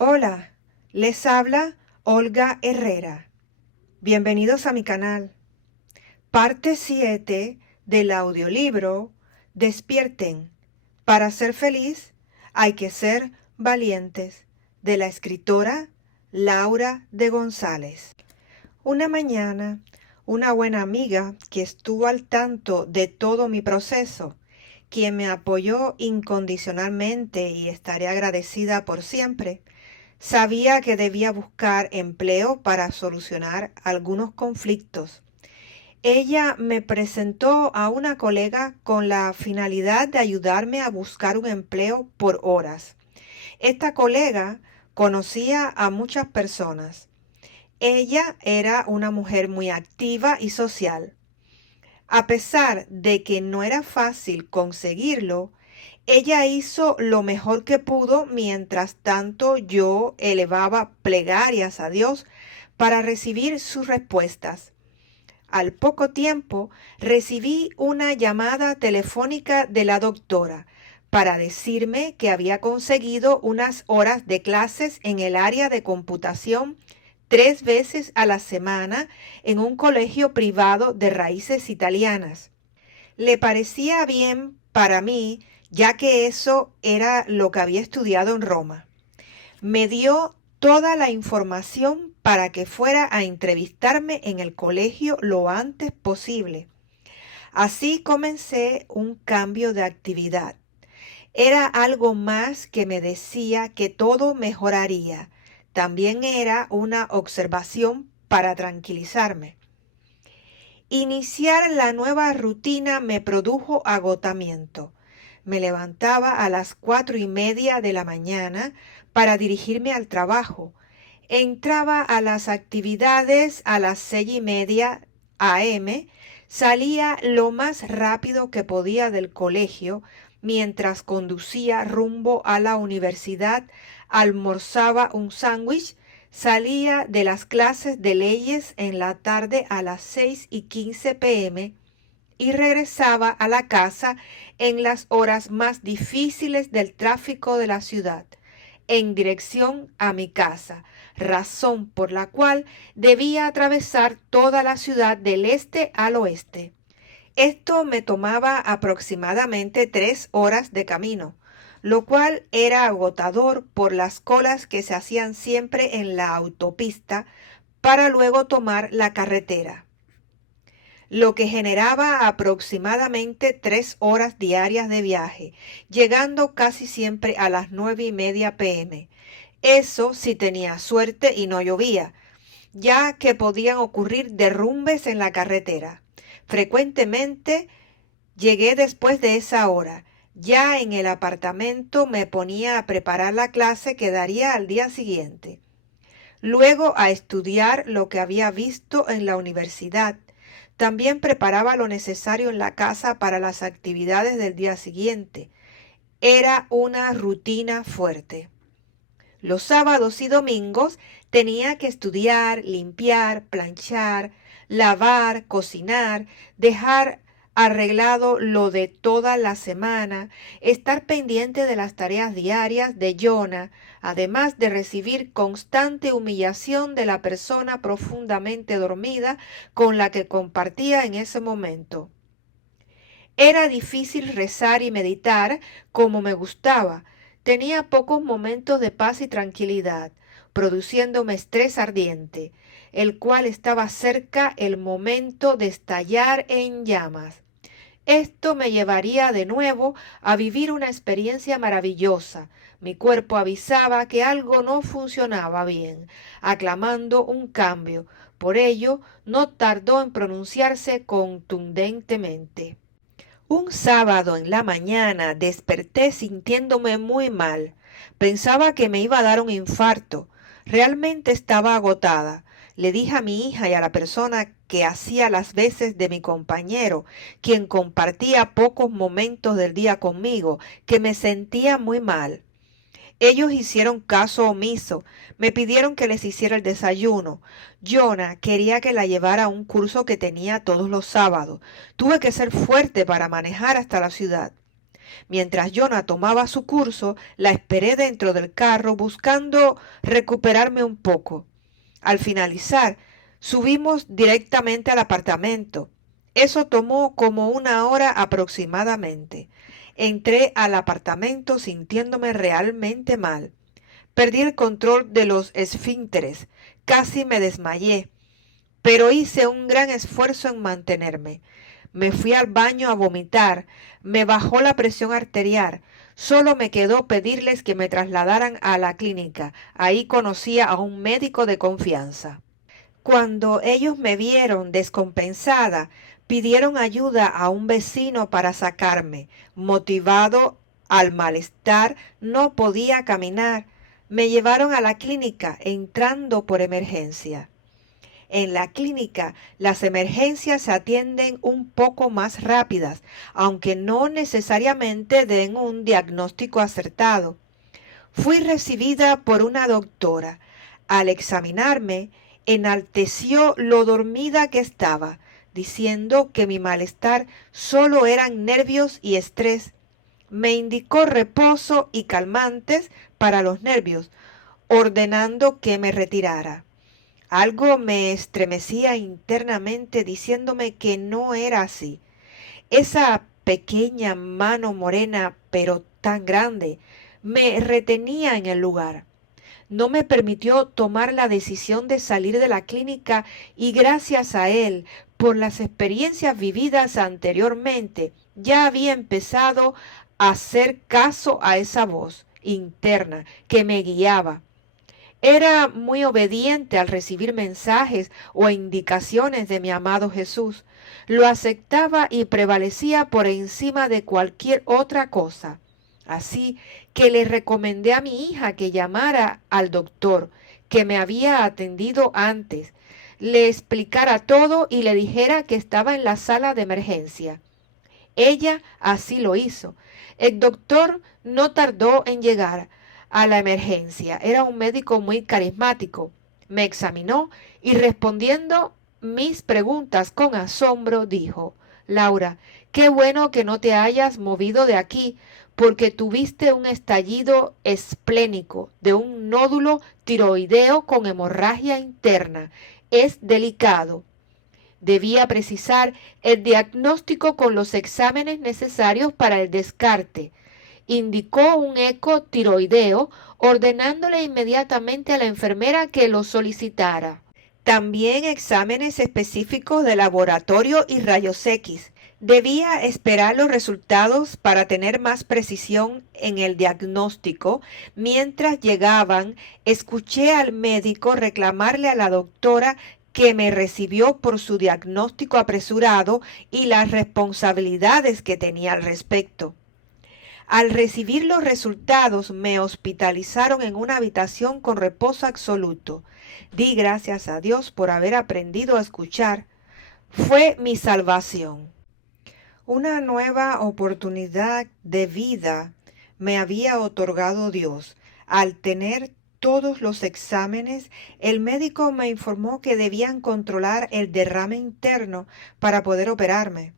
Hola, les habla Olga Herrera. Bienvenidos a mi canal. Parte 7 del audiolibro Despierten. Para ser feliz hay que ser valientes, de la escritora Laura de González. Una mañana, una buena amiga que estuvo al tanto de todo mi proceso, quien me apoyó incondicionalmente y estaré agradecida por siempre, sabía que debía buscar empleo para solucionar algunos conflictos. Ella me presentó a una colega con la finalidad de ayudarme a buscar un empleo por horas. Esta colega conocía a muchas personas. Ella era una mujer muy activa y social. A pesar de que no era fácil conseguirlo, ella hizo lo mejor que pudo. Mientras tanto yo elevaba plegarias a Dios para recibir sus respuestas. Al poco tiempo recibí una llamada telefónica de la doctora para decirme que había conseguido unas horas de clases en el área de computación 3 veces a la semana en un colegio privado de raíces italianas. Le parecía bien para mí, ya que eso era lo que había estudiado en Roma. Me dio toda la información para que fuera a entrevistarme en el colegio lo antes posible. Así comencé un cambio de actividad. Era algo más que me decía que todo mejoraría. También era una observación para tranquilizarme. Iniciar la nueva rutina me produjo agotamiento. Me levantaba a las 4:30 de la mañana para dirigirme al trabajo. Entraba a las actividades a las 6:30 a.m., salía lo más rápido que podía del colegio, mientras conducía rumbo a la universidad, almorzaba un sándwich, salía de las clases de leyes en la tarde a las 6:15 p.m. y regresaba a la casa en las horas más difíciles del tráfico de la ciudad, en dirección a mi casa, razón por la cual debía atravesar toda la ciudad del este al oeste. Esto me tomaba aproximadamente 3 horas de camino, lo cual era agotador por las colas que se hacían siempre en la autopista para luego tomar la carretera, lo que generaba aproximadamente 3 horas diarias de viaje, llegando casi siempre a las 9:30 p.m. Eso si tenía suerte y no llovía, ya que podían ocurrir derrumbes en la carretera. Frecuentemente llegué después de esa hora. Ya en el apartamento me ponía a preparar la clase que daría al día siguiente. Luego a estudiar lo que había visto en la universidad. También preparaba lo necesario en la casa para las actividades del día siguiente. Era una rutina fuerte. Los sábados y domingos tenía que estudiar, limpiar, planchar, lavar, cocinar, dejar arreglado lo de toda la semana, estar pendiente de las tareas diarias de Jonah, además de recibir constante humillación de la persona profundamente dormida con la que compartía en ese momento. Era difícil rezar y meditar como me gustaba. Tenía pocos momentos de paz y tranquilidad, produciéndome estrés ardiente, el cual estaba cerca el momento de estallar en llamas. Esto me llevaría de nuevo a vivir una experiencia maravillosa. Mi cuerpo avisaba que algo no funcionaba bien, aclamando un cambio. Por ello, no tardó en pronunciarse contundentemente. Un sábado en la mañana desperté sintiéndome muy mal. Pensaba que me iba a dar un infarto. Realmente estaba agotada. Le dije a mi hija y a la persona que hacía las veces de mi compañero, quien compartía pocos momentos del día conmigo, que me sentía muy mal. Ellos hicieron caso omiso, me pidieron que les hiciera el desayuno. Jonah quería que la llevara a un curso que tenía todos los sábados. Tuve que ser fuerte para manejar hasta la ciudad. Mientras Jonah tomaba su curso, la esperé dentro del carro buscando recuperarme un poco. Al finalizar, subimos directamente al apartamento. Eso tomó como una hora aproximadamente. Entré al apartamento sintiéndome realmente mal. Perdí el control de los esfínteres, casi me desmayé, pero hice un gran esfuerzo en mantenerme. Me fui al baño a vomitar, me bajó la presión arterial. Solo me quedó pedirles que me trasladaran a la clínica. Ahí conocía a un médico de confianza. Cuando ellos me vieron descompensada, pidieron ayuda a un vecino para sacarme. Motivado al malestar, no podía caminar. Me llevaron a la clínica entrando por emergencia. En la clínica, las emergencias se atienden un poco más rápidas, aunque no necesariamente den un diagnóstico acertado. Fui recibida por una doctora. Al examinarme, enalteció lo dormida que estaba, diciendo que mi malestar solo eran nervios y estrés. Me indicó reposo y calmantes para los nervios, ordenando que me retirara. Algo me estremecía internamente diciéndome que no era así. Esa pequeña mano morena, pero tan grande, me retenía en el lugar. No me permitió tomar la decisión de salir de la clínica y gracias a él, por las experiencias vividas anteriormente, ya había empezado a hacer caso a esa voz interna que me guiaba. Era muy obediente al recibir mensajes o indicaciones de mi amado Jesús. Lo aceptaba y prevalecía por encima de cualquier otra cosa. Así que le recomendé a mi hija que llamara al doctor que me había atendido antes, le explicara todo y le dijera que estaba en la sala de emergencia. Ella así lo hizo. El doctor no tardó en llegar a la emergencia. Era un médico muy carismático. Me examinó y respondiendo mis preguntas con asombro dijo: Laura, qué bueno que no te hayas movido de aquí, porque tuviste un estallido esplénico de un nódulo tiroideo con hemorragia interna. Es delicado. Debía precisar el diagnóstico con los exámenes necesarios para el descarte. Indicó un eco tiroideo, ordenándole inmediatamente a la enfermera que lo solicitara. También exámenes específicos de laboratorio y rayos X. Debía esperar los resultados para tener más precisión en el diagnóstico. Mientras llegaban, escuché al médico reclamarle a la doctora que me recibió por su diagnóstico apresurado y las responsabilidades que tenía al respecto. Al recibir los resultados me hospitalizaron en una habitación con reposo absoluto. Di gracias a Dios por haber aprendido a escuchar. Fue mi salvación. Una nueva oportunidad de vida me había otorgado Dios. Al tener todos los exámenes, el médico me informó que debían controlar el derrame interno para poder operarme.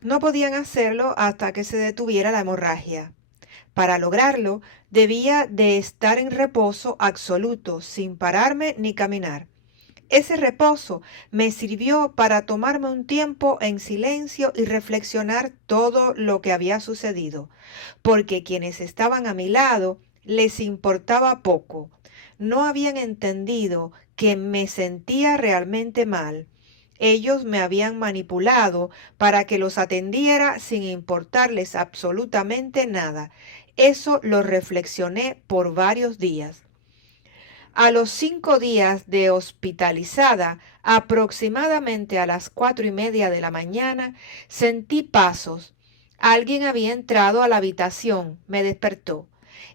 No podían hacerlo hasta que se detuviera la hemorragia. Para lograrlo, debía de estar en reposo absoluto, sin pararme ni caminar. Ese reposo me sirvió para tomarme un tiempo en silencio y reflexionar todo lo que había sucedido, porque quienes estaban a mi lado les importaba poco. No habían entendido que me sentía realmente mal. Ellos me habían manipulado para que los atendiera sin importarles absolutamente nada. Eso lo reflexioné por varios días. A los 5 días de hospitalizada, aproximadamente a las 4:30 de la mañana, sentí pasos. Alguien había entrado a la habitación, me despertó.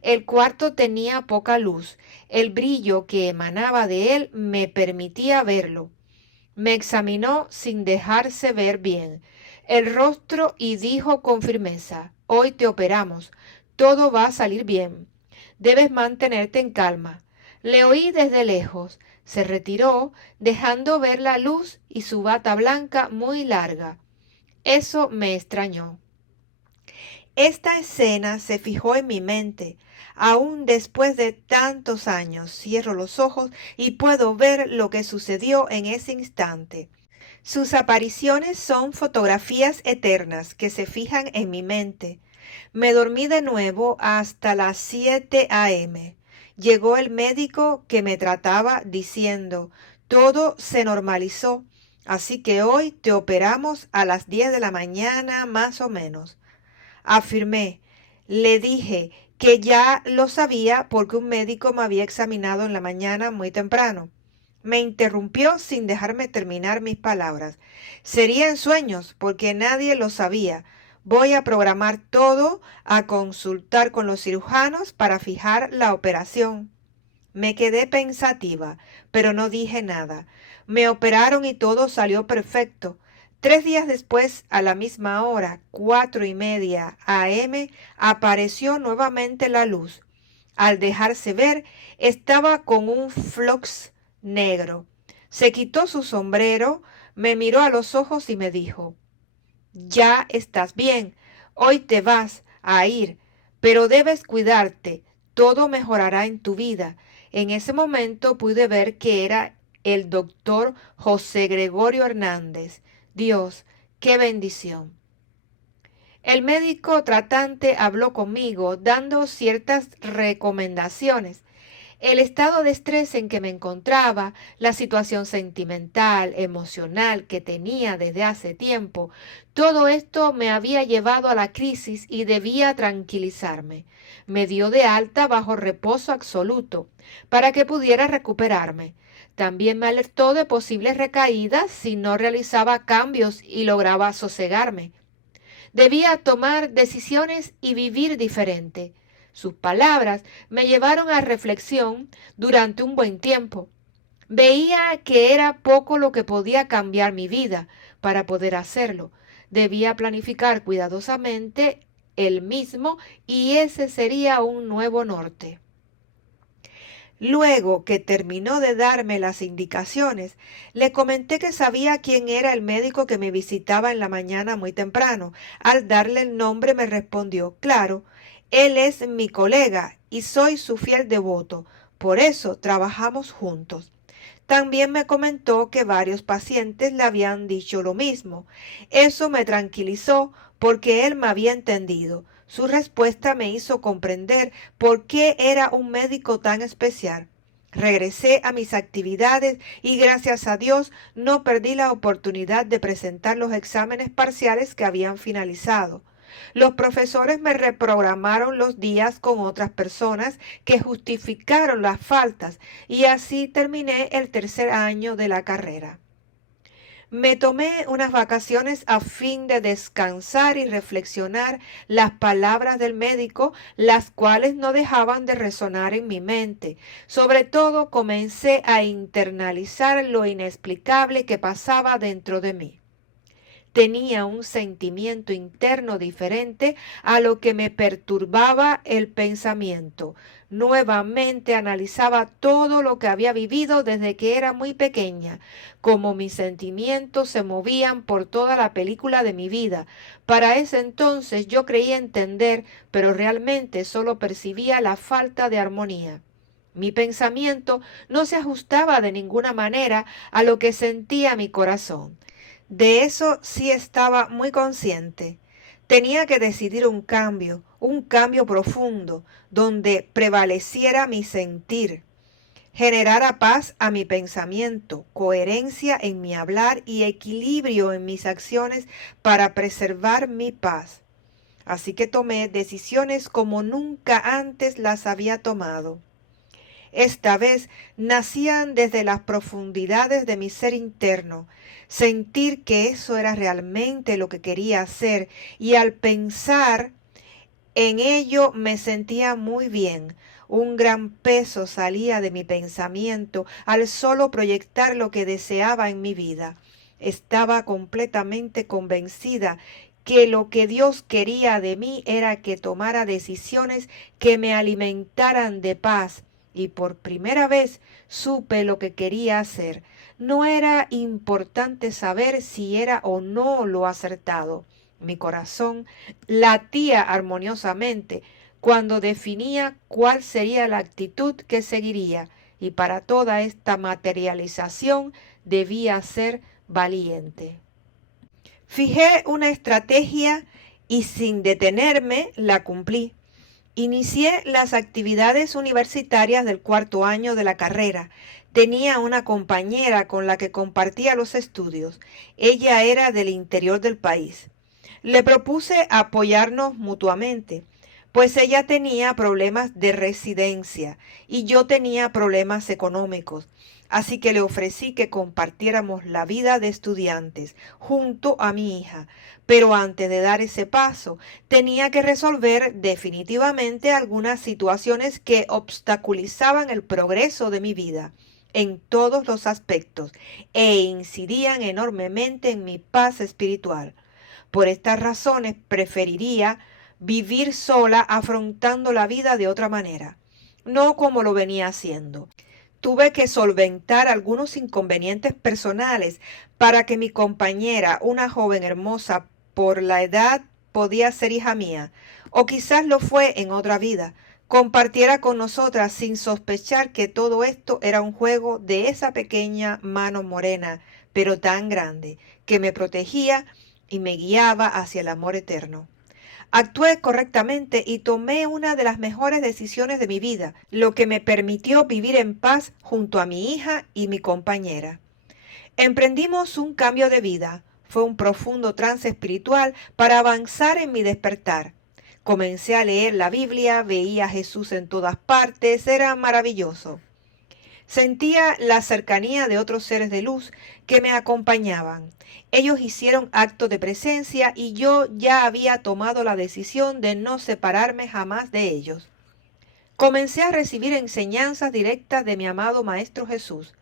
El cuarto tenía poca luz. El brillo que emanaba de él me permitía verlo. Me examinó sin dejarse ver bien el rostro y dijo con firmeza: Hoy te operamos. Todo va a salir bien. Debes mantenerte en calma. Le oí desde lejos. Se retiró, dejando ver la luz y su bata blanca muy larga. Eso me extrañó. Esta escena se fijó en mi mente. Aún después de tantos años, cierro los ojos y puedo ver lo que sucedió en ese instante. Sus apariciones son fotografías eternas que se fijan en mi mente. Me dormí de nuevo hasta las 7 a.m. Llegó el médico que me trataba diciendo, todo se normalizó, así que hoy te operamos a las 10 de la mañana más o menos. Afirmé. Le dije que ya lo sabía porque un médico me había examinado en la mañana muy temprano. Me interrumpió sin dejarme terminar mis palabras. Sería en sueños, porque nadie lo sabía. Voy a programar todo, a consultar con los cirujanos para fijar la operación. Me quedé pensativa, pero no dije nada. Me operaron y todo salió perfecto. 3 días después, a la misma hora, 4:30 a.m., apareció nuevamente la luz. Al dejarse ver, estaba con un flox negro. Se quitó su sombrero, me miró a los ojos y me dijo, ya estás bien, hoy te vas a ir, pero debes cuidarte, todo mejorará en tu vida. En ese momento pude ver que era el doctor José Gregorio Hernández. Dios, qué bendición. El médico tratante habló conmigo dando ciertas recomendaciones. El estado de estrés en que me encontraba, la situación sentimental, emocional que tenía desde hace tiempo, todo esto me había llevado a la crisis y debía tranquilizarme. Me dio de alta bajo reposo absoluto para que pudiera recuperarme. También me alertó de posibles recaídas si no realizaba cambios y lograba sosegarme. Debía tomar decisiones y vivir diferente. Sus palabras me llevaron a reflexión durante un buen tiempo. Veía que era poco lo que podía cambiar mi vida para poder hacerlo. Debía planificar cuidadosamente el mismo y ese sería un nuevo norte. Luego que terminó de darme las indicaciones, le comenté que sabía quién era el médico que me visitaba en la mañana muy temprano. Al darle el nombre me respondió, claro, él es mi colega y soy su fiel devoto, por eso trabajamos juntos. También me comentó que varios pacientes le habían dicho lo mismo. Eso me tranquilizó porque él me había entendido. Su respuesta me hizo comprender por qué era un médico tan especial. Regresé a mis actividades y gracias a Dios no perdí la oportunidad de presentar los exámenes parciales que habían finalizado. Los profesores me reprogramaron los días con otras personas que justificaron las faltas y así terminé el tercer año de la carrera. Me tomé unas vacaciones a fin de descansar y reflexionar las palabras del médico, las cuales no dejaban de resonar en mi mente. Sobre todo comencé a internalizar lo inexplicable que pasaba dentro de mí. Tenía un sentimiento interno diferente a lo que me perturbaba el pensamiento. Nuevamente analizaba todo lo que había vivido desde que era muy pequeña, como mis sentimientos se movían por toda la película de mi vida. Para ese entonces yo creía entender, pero realmente solo percibía la falta de armonía. Mi pensamiento no se ajustaba de ninguna manera a lo que sentía mi corazón. De eso sí estaba muy consciente. Tenía que decidir un cambio profundo, donde prevaleciera mi sentir, generara paz a mi pensamiento, coherencia en mi hablar y equilibrio en mis acciones para preservar mi paz. Así que tomé decisiones como nunca antes las había tomado. Esta vez nacían desde las profundidades de mi ser interno, sentir que eso era realmente lo que quería hacer y al pensar en ello me sentía muy bien. Un gran peso salía de mi pensamiento al solo proyectar lo que deseaba en mi vida. Estaba completamente convencida que lo que Dios quería de mí era que tomara decisiones que me alimentaran de paz y por primera vez supe lo que quería hacer. No era importante saber si era o no lo acertado. Mi corazón latía armoniosamente cuando definía cuál sería la actitud que seguiría, y para toda esta materialización debía ser valiente. Fijé una estrategia y sin detenerme la cumplí. Inicié las actividades universitarias del cuarto año de la carrera. Tenía una compañera con la que compartía los estudios. Ella era del interior del país. Le propuse apoyarnos mutuamente, pues ella tenía problemas de residencia y yo tenía problemas económicos. Así que le ofrecí que compartiéramos la vida de estudiantes junto a mi hija. Pero antes de dar ese paso, tenía que resolver definitivamente algunas situaciones que obstaculizaban el progreso de mi vida en todos los aspectos e incidían enormemente en mi paz espiritual. Por estas razones preferiría vivir sola afrontando la vida de otra manera, no como lo venía haciendo. Tuve que solventar algunos inconvenientes personales para que mi compañera, una joven hermosa por la edad, podía ser hija mía, o quizás lo fue en otra vida, compartiera con nosotras sin sospechar que todo esto era un juego de esa pequeña mano morena, pero tan grande, que me protegía y me guiaba hacia el amor eterno. Actué correctamente y tomé una de las mejores decisiones de mi vida, lo que me permitió vivir en paz junto a mi hija y mi compañera. Emprendimos un cambio de vida. Fue un profundo trance espiritual para avanzar en mi despertar. Comencé a leer la Biblia, veía a Jesús en todas partes, era maravilloso. Sentía la cercanía de otros seres de luz que me acompañaban. Ellos hicieron acto de presencia y yo ya había tomado la decisión de no separarme jamás de ellos. Comencé a recibir enseñanzas directas de mi amado Maestro Jesús.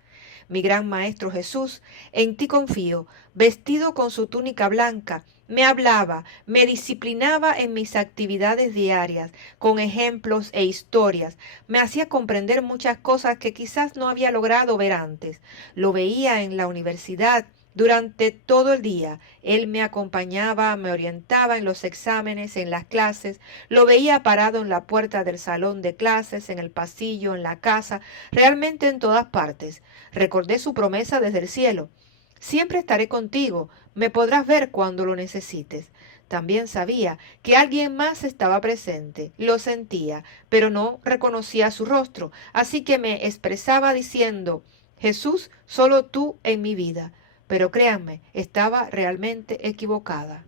Mi gran Maestro Jesús, en ti confío, vestido con su túnica blanca, me hablaba, me disciplinaba en mis actividades diarias, con ejemplos e historias, me hacía comprender muchas cosas que quizás no había logrado ver antes. Lo veía en la universidad. Durante todo el día, él me acompañaba, me orientaba en los exámenes, en las clases, lo veía parado en la puerta del salón de clases, en el pasillo, en la casa, realmente en todas partes. Recordé su promesa desde el cielo. Siempre estaré contigo, me podrás ver cuando lo necesites. También sabía que alguien más estaba presente, lo sentía, pero no reconocía su rostro, así que me expresaba diciendo, Jesús, solo tú en mi vida. Pero créanme, estaba realmente equivocada.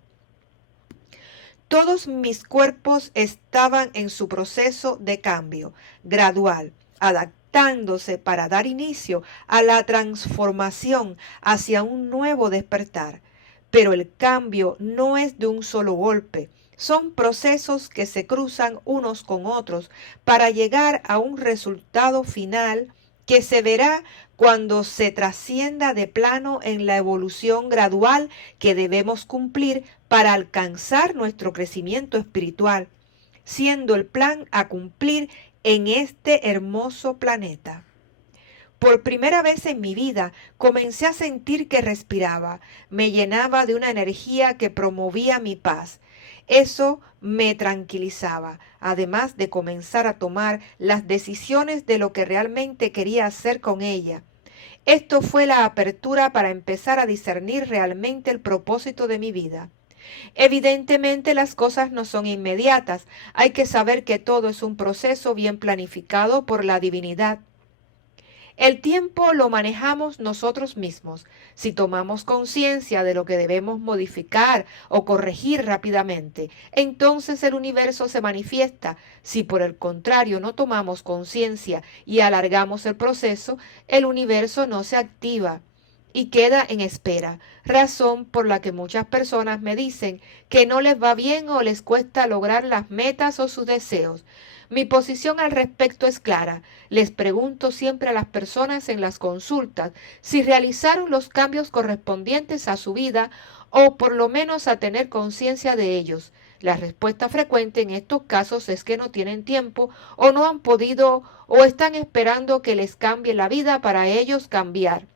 Todos mis cuerpos estaban en su proceso de cambio gradual, adaptándose para dar inicio a la transformación hacia un nuevo despertar. Pero el cambio no es de un solo golpe. Son procesos que se cruzan unos con otros para llegar a un resultado final que se verá cuando se trascienda de plano en la evolución gradual que debemos cumplir para alcanzar nuestro crecimiento espiritual, siendo el plan a cumplir en este hermoso planeta. Por primera vez en mi vida comencé a sentir que respiraba, me llenaba de una energía que promovía mi paz. Eso me tranquilizaba, además de comenzar a tomar las decisiones de lo que realmente quería hacer con ella. Esto fue la apertura para empezar a discernir realmente el propósito de mi vida. Evidentemente las cosas no son inmediatas, hay que saber que todo es un proceso bien planificado por la divinidad. El tiempo lo manejamos nosotros mismos. Si tomamos conciencia de lo que debemos modificar o corregir rápidamente, entonces el universo se manifiesta. Si por el contrario no tomamos conciencia y alargamos el proceso, el universo no se activa y queda en espera, razón por la que muchas personas me dicen que no les va bien o les cuesta lograr las metas o sus deseos. Mi posición al respecto es clara. Les pregunto siempre a las personas en las consultas si realizaron los cambios correspondientes a su vida o por lo menos a tener conciencia de ellos. La respuesta frecuente en estos casos es que no tienen tiempo o no han podido o están esperando que les cambie la vida para ellos cambiar.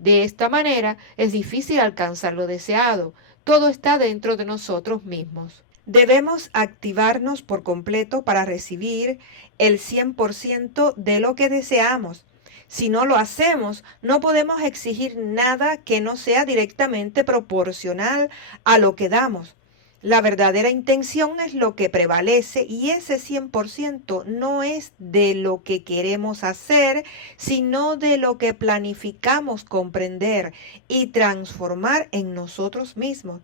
De esta manera es difícil alcanzar lo deseado. Todo está dentro de nosotros mismos. Debemos activarnos por completo para recibir el 100% de lo que deseamos. Si no lo hacemos, no podemos exigir nada que no sea directamente proporcional a lo que damos. La verdadera intención es lo que prevalece y ese 100% no es de lo que queremos hacer, sino de lo que planificamos comprender y transformar en nosotros mismos,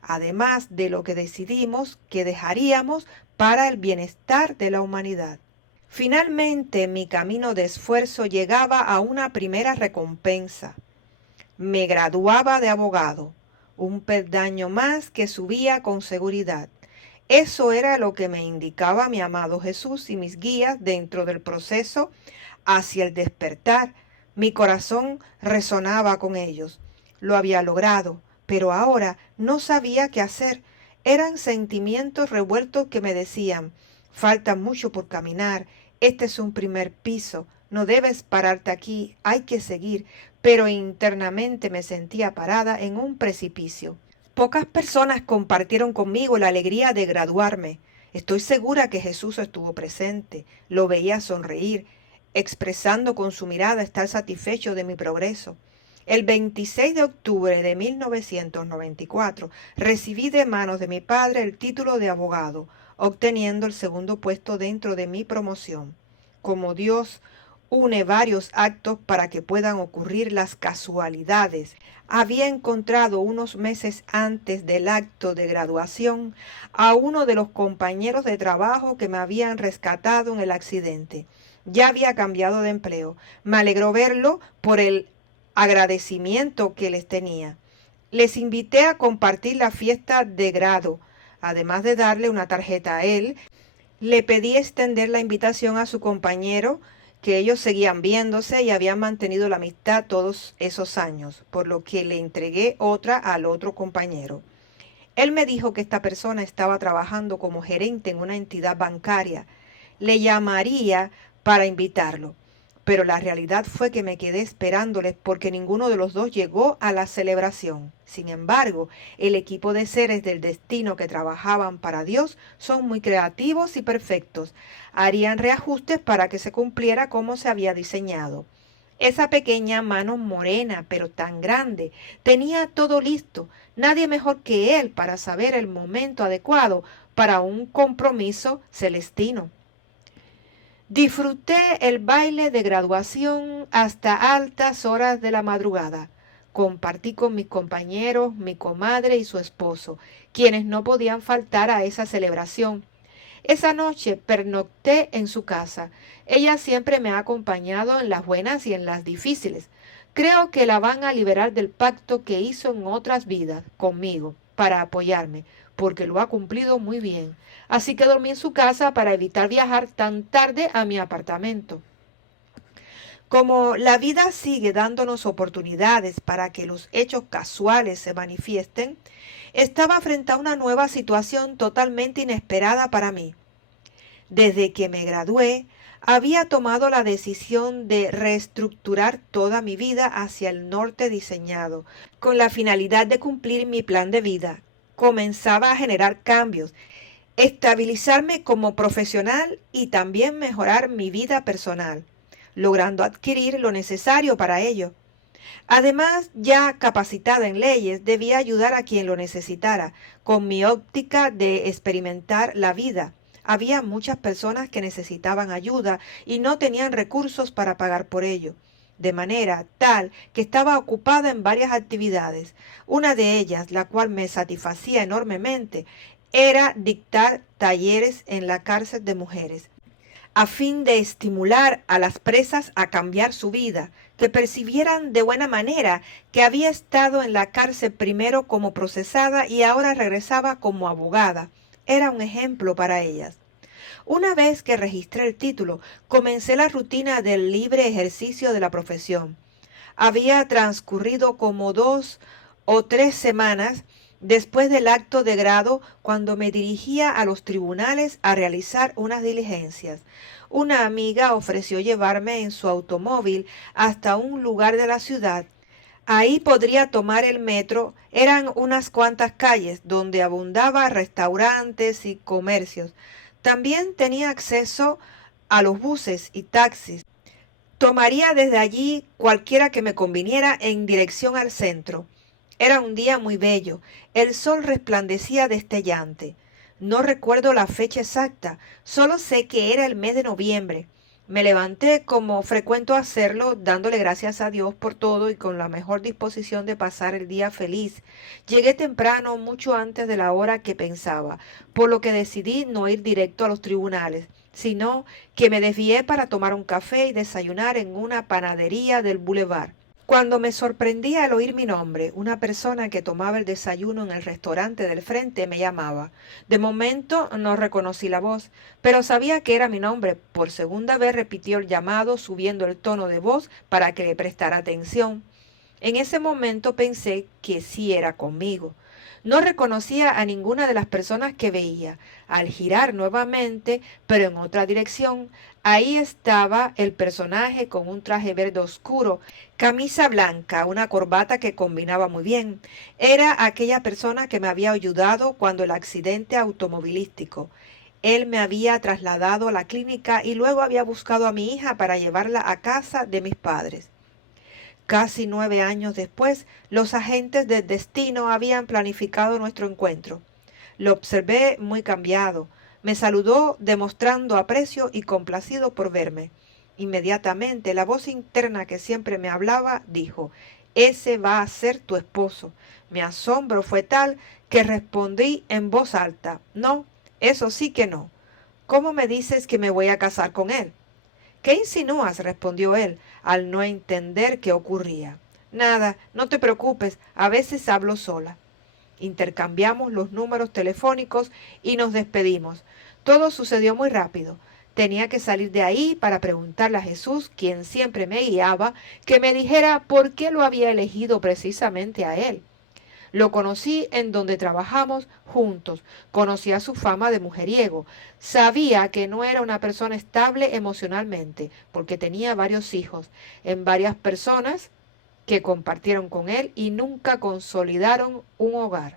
además de lo que decidimos que dejaríamos para el bienestar de la humanidad. Finalmente, mi camino de esfuerzo llegaba a una primera recompensa. Me graduaba de abogado, un peldaño más que subía con seguridad. Eso era lo que me indicaba mi amado Jesús y mis guías dentro del proceso hacia el despertar. Mi corazón resonaba con ellos. Lo había logrado, pero ahora no sabía qué hacer. Eran sentimientos revueltos que me decían: falta mucho por caminar, este es un primer piso, no debes pararte aquí, hay que seguir. Pero internamente me sentía parada en un precipicio. Pocas personas compartieron conmigo la alegría de graduarme. Estoy segura que Jesús estuvo presente, lo veía sonreír, expresando con su mirada estar satisfecho de mi progreso. El 26 de octubre de 1994 recibí de manos de mi padre el título de abogado, obteniendo el segundo puesto dentro de mi promoción. Como Dios une varios actos para que puedan ocurrir las casualidades, había encontrado unos meses antes del acto de graduación a uno de los compañeros de trabajo que me habían rescatado en el accidente. Ya había cambiado de empleo. Me alegró verlo por el agradecimiento que les tenía. Les invité a compartir la fiesta de grado. Además de darle una tarjeta a él, le pedí extender la invitación a su compañero, que ellos seguían viéndose y habían mantenido la amistad todos esos años, por lo que le entregué otra al otro compañero. Él me dijo que esta persona estaba trabajando como gerente en una entidad bancaria. Le llamaría para invitarlo. Pero la realidad fue que me quedé esperándoles porque ninguno de los dos llegó a la celebración. Sin embargo, el equipo de seres del destino que trabajaban para Dios son muy creativos y perfectos. Harían reajustes para que se cumpliera como se había diseñado. Esa pequeña mano morena, pero tan grande, tenía todo listo. Nadie mejor que él para saber el momento adecuado para un compromiso celestino. Disfruté el baile de graduación hasta altas horas de la madrugada. Compartí con mis compañeros, mi comadre y su esposo, quienes no podían faltar a esa celebración. Esa noche pernocté en su casa. Ella siempre me ha acompañado en las buenas y en las difíciles. Creo que la van a liberar del pacto que hizo en otras vidas conmigo para apoyarme, porque lo ha cumplido muy bien. Así que dormí en su casa para evitar viajar tan tarde a mi apartamento. Como la vida sigue dándonos oportunidades para que los hechos casuales se manifiesten, estaba frente a una nueva situación totalmente inesperada para mí. Desde que me gradué, había tomado la decisión de reestructurar toda mi vida hacia el norte diseñado, con la finalidad de cumplir mi plan de vida. Comenzaba a generar cambios, estabilizarme como profesional y también mejorar mi vida personal, logrando adquirir lo necesario para ello. Además, ya capacitada en leyes, debía ayudar a quien lo necesitara, con mi óptica de experimentar la vida. Había muchas personas que necesitaban ayuda y no tenían recursos para pagar por ello, de manera tal que estaba ocupada en varias actividades. Una de ellas, la cual me satisfacía enormemente, era dictar talleres en la cárcel de mujeres, a fin de estimular a las presas a cambiar su vida, que percibieran de buena manera que había estado en la cárcel primero como procesada y ahora regresaba como abogada. Era un ejemplo para ellas. Una vez que registré el título, comencé la rutina del libre ejercicio de la profesión. Había transcurrido como 2 o 3 semanas después del acto de grado cuando me dirigía a los tribunales a realizar unas diligencias. Una amiga ofreció llevarme en su automóvil hasta un lugar de la ciudad Ahí podría tomar el metro. Eran unas cuantas calles donde abundaba restaurantes y comercios. También tenía acceso a los buses y taxis. Tomaría desde allí cualquiera que me conviniera en dirección al centro. Era un día muy bello. El sol resplandecía destellante. No recuerdo la fecha exacta, solo sé que era el mes de noviembre. Me levanté como frecuento hacerlo, dándole gracias a Dios por todo y con la mejor disposición de pasar el día feliz. Llegué temprano, mucho antes de la hora que pensaba, por lo que decidí no ir directo a los tribunales, sino que me desvié para tomar un café y desayunar en una panadería del boulevard. Cuando me sorprendí al oír mi nombre, una persona que tomaba el desayuno en el restaurante del frente me llamaba. De momento no reconocí la voz, pero sabía que era mi nombre. Por segunda vez repitió el llamado, subiendo el tono de voz para que le prestara atención. En ese momento pensé que sí era conmigo. No reconocía a ninguna de las personas que veía. Al girar nuevamente, pero en otra dirección, ahí estaba el personaje con un traje verde oscuro, camisa blanca, una corbata que combinaba muy bien. Era aquella persona que me había ayudado cuando el accidente automovilístico. Él me había trasladado a la clínica y luego había buscado a mi hija para llevarla a casa de mis padres. Casi 9 años después, los agentes del destino habían planificado nuestro encuentro. Lo observé muy cambiado. Me saludó demostrando aprecio y complacido por verme. Inmediatamente la voz interna que siempre me hablaba dijo: «Ese va a ser tu esposo». Mi asombro fue tal que respondí en voz alta: «No, eso sí que no. ¿Cómo me dices que me voy a casar con él?» «¿Qué insinúas?», respondió él, al no entender qué ocurría. «Nada, no te preocupes, a veces hablo sola». Intercambiamos los números telefónicos y nos despedimos. Todo sucedió muy rápido. Tenía que salir de ahí para preguntarle a Jesús, quien siempre me guiaba, que me dijera por qué lo había elegido precisamente a él. Lo conocí en donde trabajamos juntos, conocía su fama de mujeriego, sabía que no era una persona estable emocionalmente, porque tenía varios hijos, en varias personas que compartieron con él y nunca consolidaron un hogar.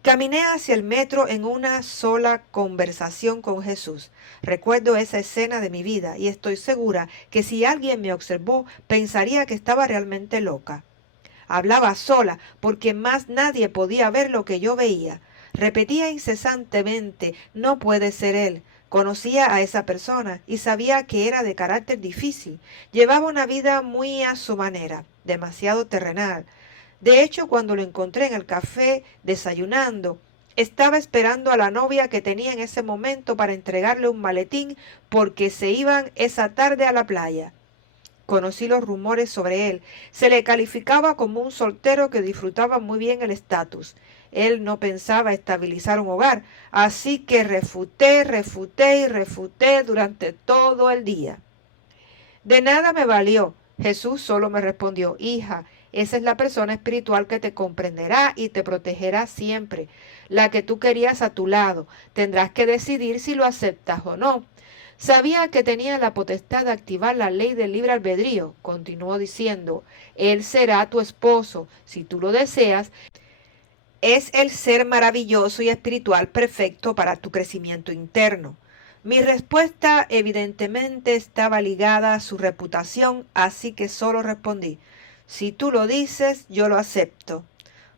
Caminé hacia el metro en una sola conversación con Jesús. Recuerdo esa escena de mi vida y estoy segura que si alguien me observó pensaría que estaba realmente loca. Hablaba sola porque más nadie podía ver lo que yo veía. Repetía incesantemente: «No puede ser él». Conocía a esa persona y sabía que era de carácter difícil. Llevaba una vida muy a su manera, demasiado terrenal. De hecho, cuando lo encontré en el café desayunando, estaba esperando a la novia que tenía en ese momento para entregarle un maletín porque se iban esa tarde a la playa. Conocí los rumores sobre él. Se le calificaba como un soltero que disfrutaba muy bien el estatus. Él no pensaba estabilizar un hogar, así que refuté y refuté durante todo el día. De nada me valió. Jesús solo me respondió: «Hija, esa es la persona espiritual que te comprenderá y te protegerá siempre, la que tú querías a tu lado. Tendrás que decidir si lo aceptas o no». Sabía que tenía la potestad de activar la ley del libre albedrío. Continuó diciendo: «Él será tu esposo, si tú lo deseas. Es el ser maravilloso y espiritual perfecto para tu crecimiento interno». Mi respuesta evidentemente estaba ligada a su reputación, así que solo respondí: «Si tú lo dices, yo lo acepto».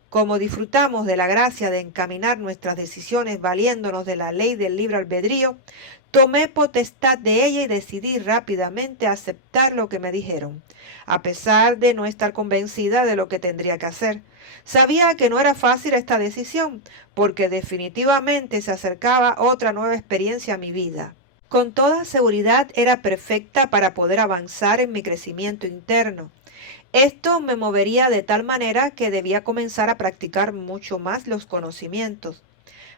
Como disfrutamos de la gracia de encaminar nuestras decisiones valiéndonos de la ley del libre albedrío, tomé potestad de ella y decidí rápidamente aceptar lo que me dijeron, a pesar de no estar convencida de lo que tendría que hacer. Sabía que no era fácil esta decisión, porque definitivamente se acercaba otra nueva experiencia a mi vida. Con toda seguridad era perfecta para poder avanzar en mi crecimiento interno. Esto me movería de tal manera que debía comenzar a practicar mucho más los conocimientos.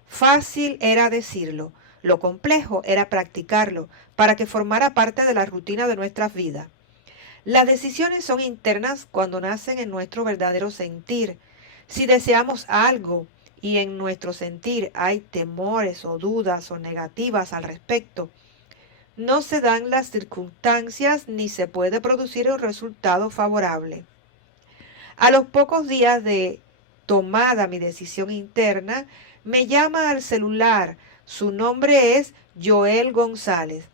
Fácil era decirlo, lo complejo era practicarlo para que formara parte de la rutina de nuestras vidas. Las decisiones son internas cuando nacen en nuestro verdadero sentir. Si deseamos algo y en nuestro sentir hay temores o dudas o negativas al respecto, no se dan las circunstancias ni se puede producir un resultado favorable. A los pocos días de tomada mi decisión interna, me llama al celular. Su nombre es Joel González.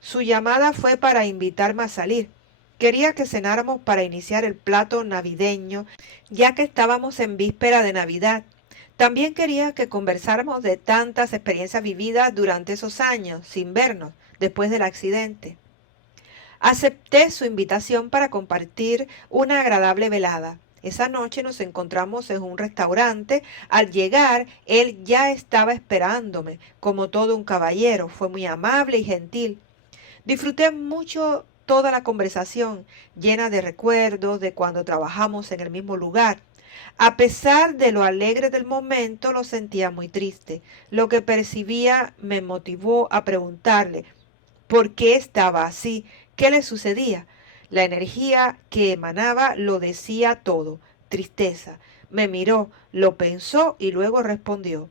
Su llamada fue para invitarme a salir. Quería que cenáramos para iniciar el plato navideño, ya que estábamos en víspera de Navidad. También quería que conversáramos de tantas experiencias vividas durante esos años, sin vernos, después del accidente. Acepté su invitación para compartir una agradable velada. Esa noche nos encontramos en un restaurante. Al llegar, él ya estaba esperándome, como todo un caballero. Fue muy amable y gentil. Disfruté mucho toda la conversación, llena de recuerdos de cuando trabajamos en el mismo lugar. A pesar de lo alegre del momento, lo sentía muy triste. Lo que percibía me motivó a preguntarle por qué estaba así, qué le sucedía. La energía que emanaba lo decía todo, tristeza. Me miró, lo pensó y luego respondió.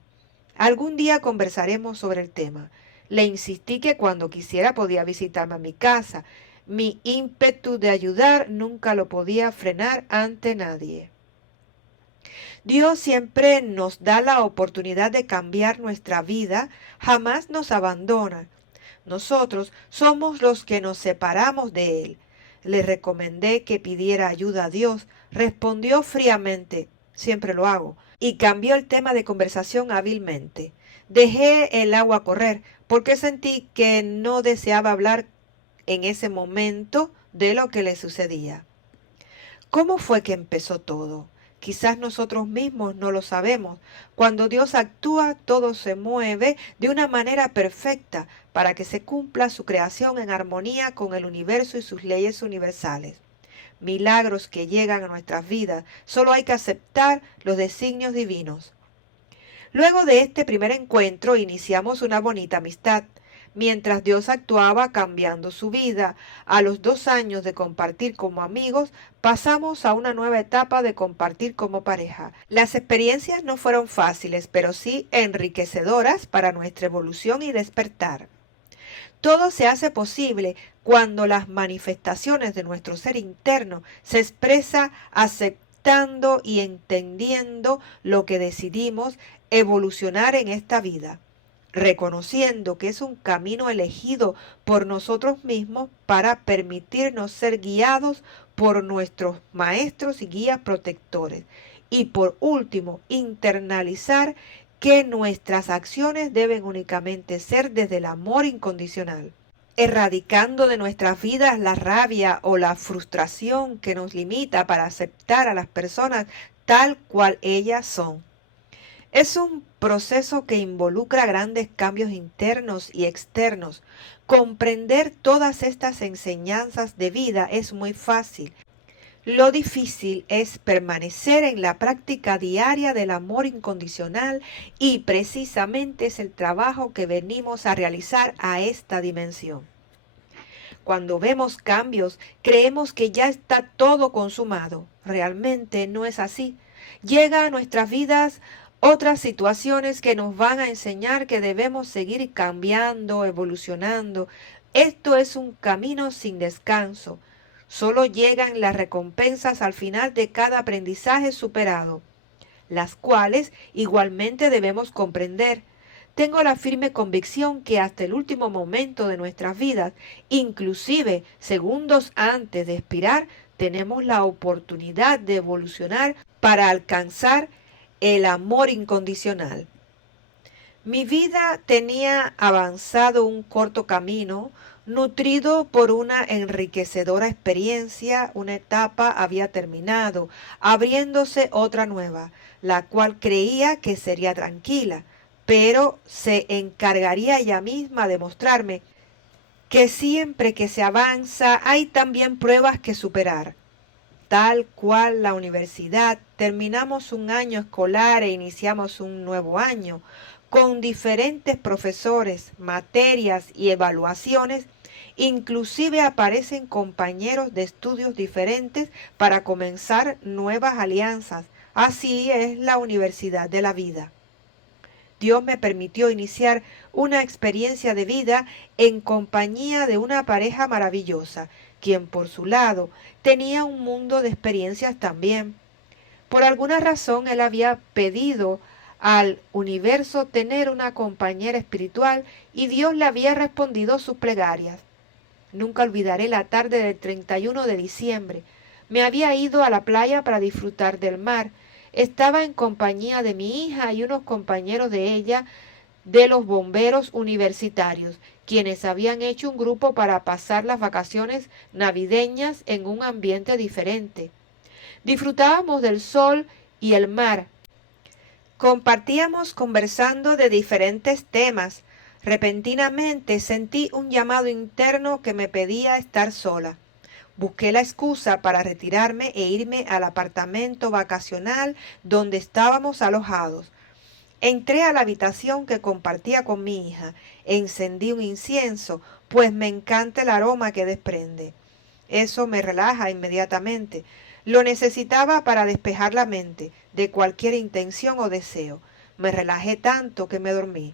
Algún día conversaremos sobre el tema. Le insistí que cuando quisiera podía visitarme a mi casa. Mi ímpetu de ayudar nunca lo podía frenar ante nadie. Dios siempre nos da la oportunidad de cambiar nuestra vida, jamás nos abandona. Nosotros somos los que nos separamos de Él. Le recomendé que pidiera ayuda a Dios. Respondió fríamente, siempre lo hago, y cambió el tema de conversación hábilmente. Dejé el agua correr porque sentí que no deseaba hablar en ese momento de lo que le sucedía. ¿Cómo fue que empezó todo? Quizás nosotros mismos no lo sabemos. Cuando Dios actúa, todo se mueve de una manera perfecta para que se cumpla su creación en armonía con el universo y sus leyes universales. Milagros que llegan a nuestras vidas, solo hay que aceptar los designios divinos. Luego de este primer encuentro iniciamos una bonita amistad. Mientras Dios actuaba cambiando su vida, a los 2 años de compartir como amigos, pasamos a una nueva etapa de compartir como pareja. Las experiencias no fueron fáciles, pero sí enriquecedoras para nuestra evolución y despertar. Todo se hace posible cuando las manifestaciones de nuestro ser interno se expresa aceptando y entendiendo lo que decidimos evolucionar en esta vida, reconociendo que es un camino elegido por nosotros mismos para permitirnos ser guiados por nuestros maestros y guías protectores. Y por último, internalizar que nuestras acciones deben únicamente ser desde el amor incondicional, erradicando de nuestras vidas la rabia o la frustración que nos limita para aceptar a las personas tal cual ellas son. Es un proceso que involucra grandes cambios internos y externos. Comprender todas estas enseñanzas de vida es muy fácil. Lo difícil es permanecer en la práctica diaria del amor incondicional y precisamente es el trabajo que venimos a realizar a esta dimensión. Cuando vemos cambios, creemos que ya está todo consumado. Realmente no es así. Llega a nuestras vidas otras situaciones que nos van a enseñar que debemos seguir cambiando, evolucionando. Esto es un camino sin descanso. Solo llegan las recompensas al final de cada aprendizaje superado, las cuales igualmente debemos comprender. Tengo la firme convicción que hasta el último momento de nuestras vidas, inclusive segundos antes de expirar, tenemos la oportunidad de evolucionar para alcanzar el amor incondicional. Mi vida tenía avanzado un corto camino, nutrido por una enriquecedora experiencia. Una etapa había terminado, abriéndose otra nueva, la cual creía que sería tranquila, pero se encargaría ella misma de mostrarme que siempre que se avanza hay también pruebas que superar. Tal cual la universidad, terminamos un año escolar e iniciamos un nuevo año, con diferentes profesores, materias y evaluaciones. Inclusive aparecen compañeros de estudios diferentes para comenzar nuevas alianzas. Así es la universidad de la vida. Dios me permitió iniciar una experiencia de vida en compañía de una pareja maravillosa, quien por su lado tenía un mundo de experiencias también. Por alguna razón él había pedido al universo tener una compañera espiritual y Dios le había respondido sus plegarias. Nunca olvidaré la tarde del 31 de diciembre. Me había ido a la playa para disfrutar del mar. Estaba en compañía de mi hija y unos compañeros de ella de los bomberos universitarios, quienes habían hecho un grupo para pasar las vacaciones navideñas en un ambiente diferente. Disfrutábamos del sol y el mar. Compartíamos conversando de diferentes temas. Repentinamente sentí un llamado interno que me pedía estar sola. Busqué la excusa para retirarme e irme al apartamento vacacional donde estábamos alojados. Entré a la habitación que compartía con mi hija. Encendí un incienso, pues me encanta el aroma que desprende. Eso me relaja inmediatamente. Lo necesitaba para despejar la mente de cualquier intención o deseo. Me relajé tanto que me dormí.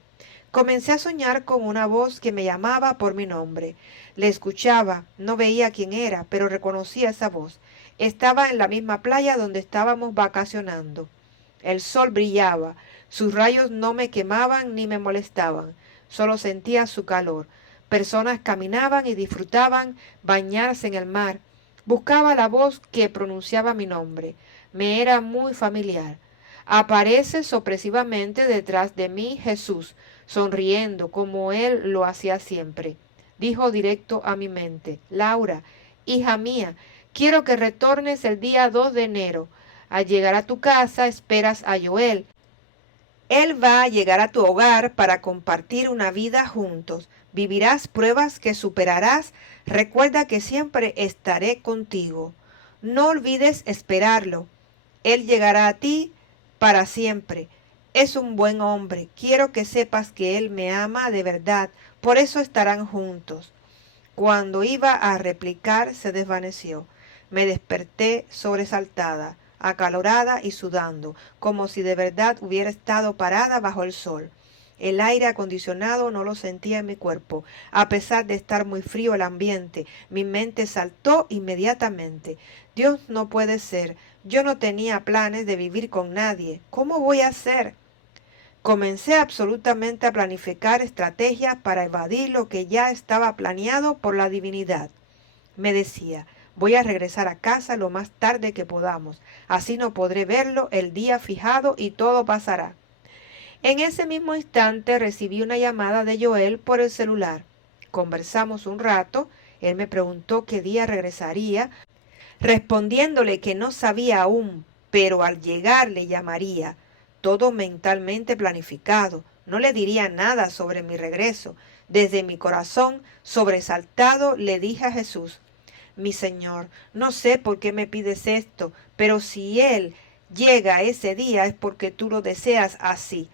Comencé a soñar con una voz que me llamaba por mi nombre. Le escuchaba, no veía quién era, pero reconocía esa voz. Estaba en la misma playa donde estábamos vacacionando. El sol brillaba, sus rayos no me quemaban ni me molestaban, solo sentía su calor. Personas caminaban y disfrutaban bañarse en el mar. Buscaba la voz que pronunciaba mi nombre. Me era muy familiar. Aparece sorpresivamente detrás de mí Jesús, sonriendo como él lo hacía siempre. Dijo directo a mi mente: Laura, hija mía, quiero que retornes el día 2 de enero. Al llegar a tu casa esperas a Joel. Él va a llegar a tu hogar para compartir una vida juntos. Vivirás pruebas que superarás. Recuerda que siempre estaré contigo. No olvides esperarlo. Él llegará a ti para siempre. Es un buen hombre. Quiero que sepas que él me ama de verdad. Por eso estarán juntos. Cuando iba a replicar, se desvaneció. Me desperté sobresaltada, acalorada y sudando, como si de verdad hubiera estado parada bajo el sol. El aire acondicionado no lo sentía en mi cuerpo. A pesar de estar muy frío el ambiente, mi mente saltó inmediatamente. Dios, no puede ser. Yo no tenía planes de vivir con nadie. ¿Cómo voy a hacer? Comencé absolutamente a planificar estrategias para evadir lo que ya estaba planeado por la divinidad. Me decía: voy a regresar a casa lo más tarde que podamos, así no podré verlo el día fijado y todo pasará. En ese mismo instante recibí una llamada de Joel por el celular. Conversamos un rato, él me preguntó qué día regresaría, respondiéndole que no sabía aún, pero al llegar le llamaría. Todo mentalmente planificado. No le diría nada sobre mi regreso. Desde mi corazón, sobresaltado, le dije a Jesús: mi Señor, no sé por qué me pides esto, pero si Él llega ese día es porque tú lo deseas así.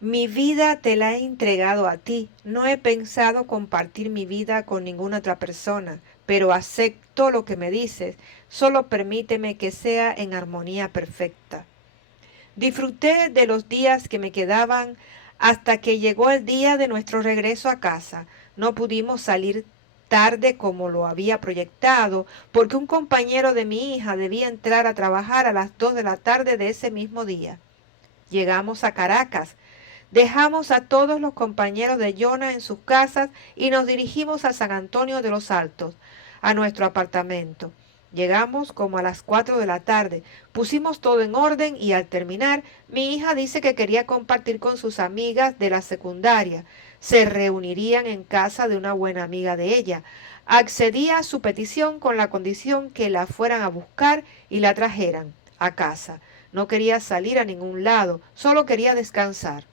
Mi vida te la he entregado a ti. No he pensado compartir mi vida con ninguna otra persona, pero acepto lo que me dices. Solo permíteme que sea en armonía perfecta. Disfruté de los días que me quedaban hasta que llegó el día de nuestro regreso a casa. No pudimos salir tarde como lo había proyectado, porque un compañero de mi hija debía entrar a trabajar a las 2 de la tarde de ese mismo día. Llegamos a Caracas. Dejamos a todos los compañeros de Jonah en sus casas y nos dirigimos a San Antonio de los Altos, a nuestro apartamento. Llegamos como a las 4 de la tarde, pusimos todo en orden y al terminar, mi hija dice que quería compartir con sus amigas de la secundaria. Se reunirían en casa de una buena amiga de ella. Accedí a su petición con la condición que la fueran a buscar y la trajeran a casa. No quería salir a ningún lado, solo quería descansar.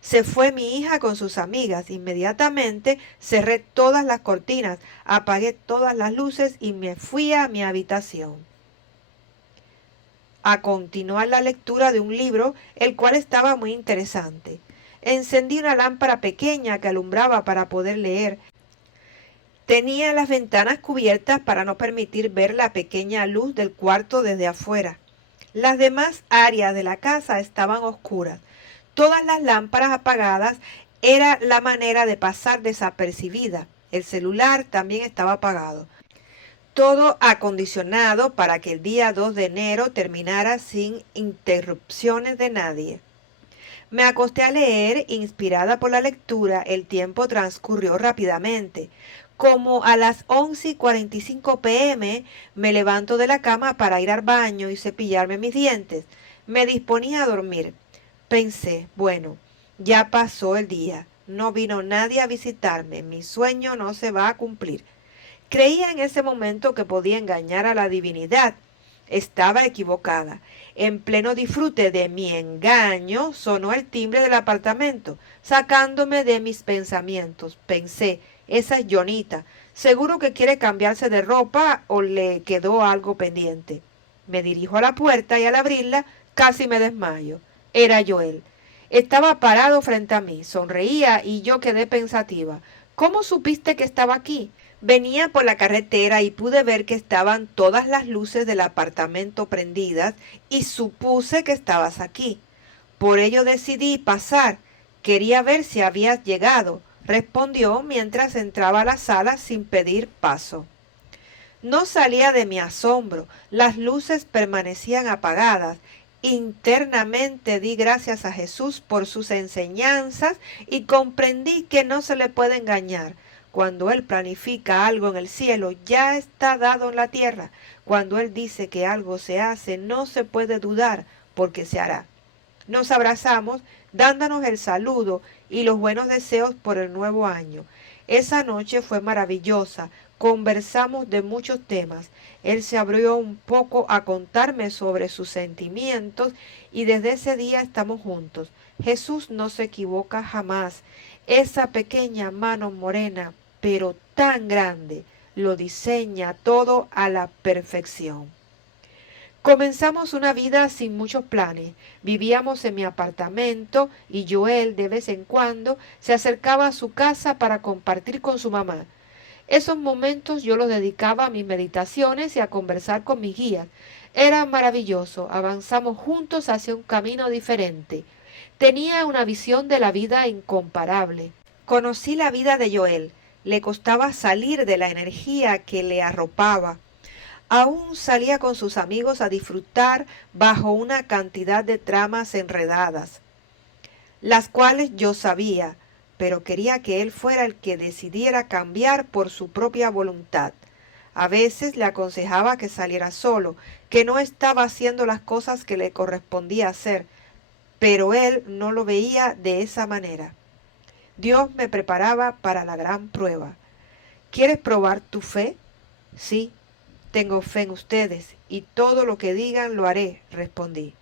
Se fue mi hija con sus amigas. Inmediatamente cerré todas las cortinas, apagué todas las luces y me fui a mi habitación a continuar la lectura de un libro, el cual estaba muy interesante. Encendí una lámpara pequeña que alumbraba para poder leer. Tenía las ventanas cubiertas para no permitir ver la pequeña luz del cuarto desde afuera. Las demás áreas de la casa estaban oscuras. Todas las lámparas apagadas era la manera de pasar desapercibida. El celular también estaba apagado. todo acondicionado para que el día 2 de enero terminara sin interrupciones de nadie. Me acosté a leer, inspirada por la lectura. El tiempo transcurrió rápidamente. Como a las 11:45 p.m. me levanto de la cama para ir al baño y cepillarme mis dientes. Me disponía a dormir. Pensé, bueno, ya pasó el día. No vino nadie a visitarme. Mi sueño no se va a cumplir. Creía en ese momento que podía engañar a la divinidad. Estaba equivocada. En pleno disfrute de mi engaño, sonó el timbre del apartamento, sacándome de mis pensamientos. Pensé, esa es Jonita. Seguro que quiere cambiarse de ropa o le quedó algo pendiente. Me dirijo a la puerta y al abrirla casi me desmayo. Era Joel. Estaba parado frente a mí, sonreía y yo quedé pensativa. ¿Cómo supiste que estaba aquí? Venía por la carretera y pude ver que estaban todas las luces del apartamento prendidas y supuse que estabas aquí. Por ello decidí pasar. Quería ver si habías llegado, respondió mientras entraba a la sala sin pedir paso. No salía de mi asombro. Las luces permanecían apagadas. Internamente di gracias a Jesús por sus enseñanzas y comprendí que no se le puede engañar. Cuando Él planifica algo en el cielo, ya está dado en la tierra. Cuando Él dice que algo se hace, no se puede dudar, porque se hará. Nos abrazamos, dándonos el saludo y los buenos deseos por el nuevo año. Esa noche fue maravillosa. Conversamos de muchos temas. Él se abrió un poco a contarme sobre sus sentimientos y desde ese día estamos juntos. Jesús no se equivoca jamás. Esa pequeña mano morena, pero tan grande, lo diseña todo a la perfección. Comenzamos una vida sin muchos planes. Vivíamos en mi apartamento y Joel de vez en cuando se acercaba a su casa para compartir con su mamá. Esos momentos yo los dedicaba a mis meditaciones y a conversar con mis guías. Era maravilloso. Avanzamos juntos hacia un camino diferente. Tenía una visión de la vida incomparable. Conocí la vida de Joel. Le costaba salir de la energía que le arropaba. Aún salía con sus amigos a disfrutar bajo una cantidad de tramas enredadas, las cuales yo sabía, pero quería que él fuera el que decidiera cambiar por su propia voluntad. A veces le aconsejaba que saliera solo, que no estaba haciendo las cosas que le correspondía hacer, pero él no lo veía de esa manera. Dios me preparaba para la gran prueba. ¿Quieres probar tu fe? Sí. Tengo fe en ustedes y todo lo que digan lo haré, respondí.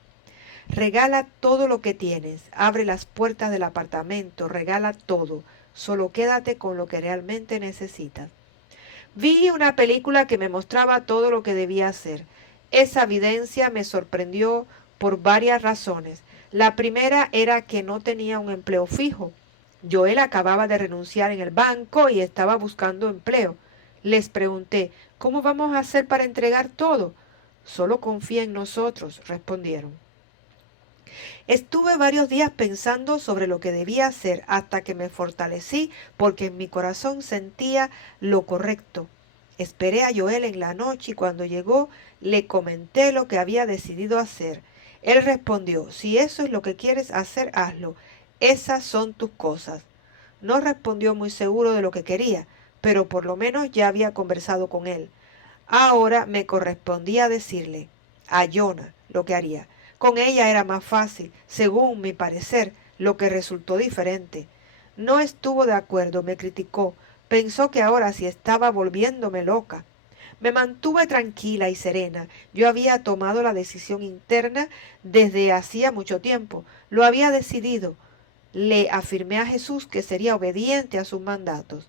Regala todo lo que tienes, abre las puertas del apartamento, regala todo, solo quédate con lo que realmente necesitas. Vi una película que me mostraba todo lo que debía hacer. Esa evidencia me sorprendió por varias razones. La primera era que no tenía un empleo fijo. Joel acababa de renunciar en el banco y estaba buscando empleo. Les pregunté, ¿cómo vamos a hacer para entregar todo? Solo confía en nosotros, respondieron. Estuve varios días pensando sobre lo que debía hacer hasta que me fortalecí porque en mi corazón sentía lo correcto. Esperé a Joel en la noche y cuando llegó le comenté lo que había decidido hacer. Él respondió, si eso es lo que quieres hacer, hazlo. Esas son tus cosas. No respondió muy seguro de lo que quería, pero por lo menos ya había conversado con él. Ahora me correspondía decirle a Jonah lo que haría. Con ella era más fácil, según mi parecer, lo que resultó diferente. No estuvo de acuerdo, me criticó, pensó que ahora sí estaba volviéndome loca. Me mantuve tranquila y serena. Yo había tomado la decisión interna desde hacía mucho tiempo. Lo había decidido. Le afirmé a Jesús que sería obediente a sus mandatos.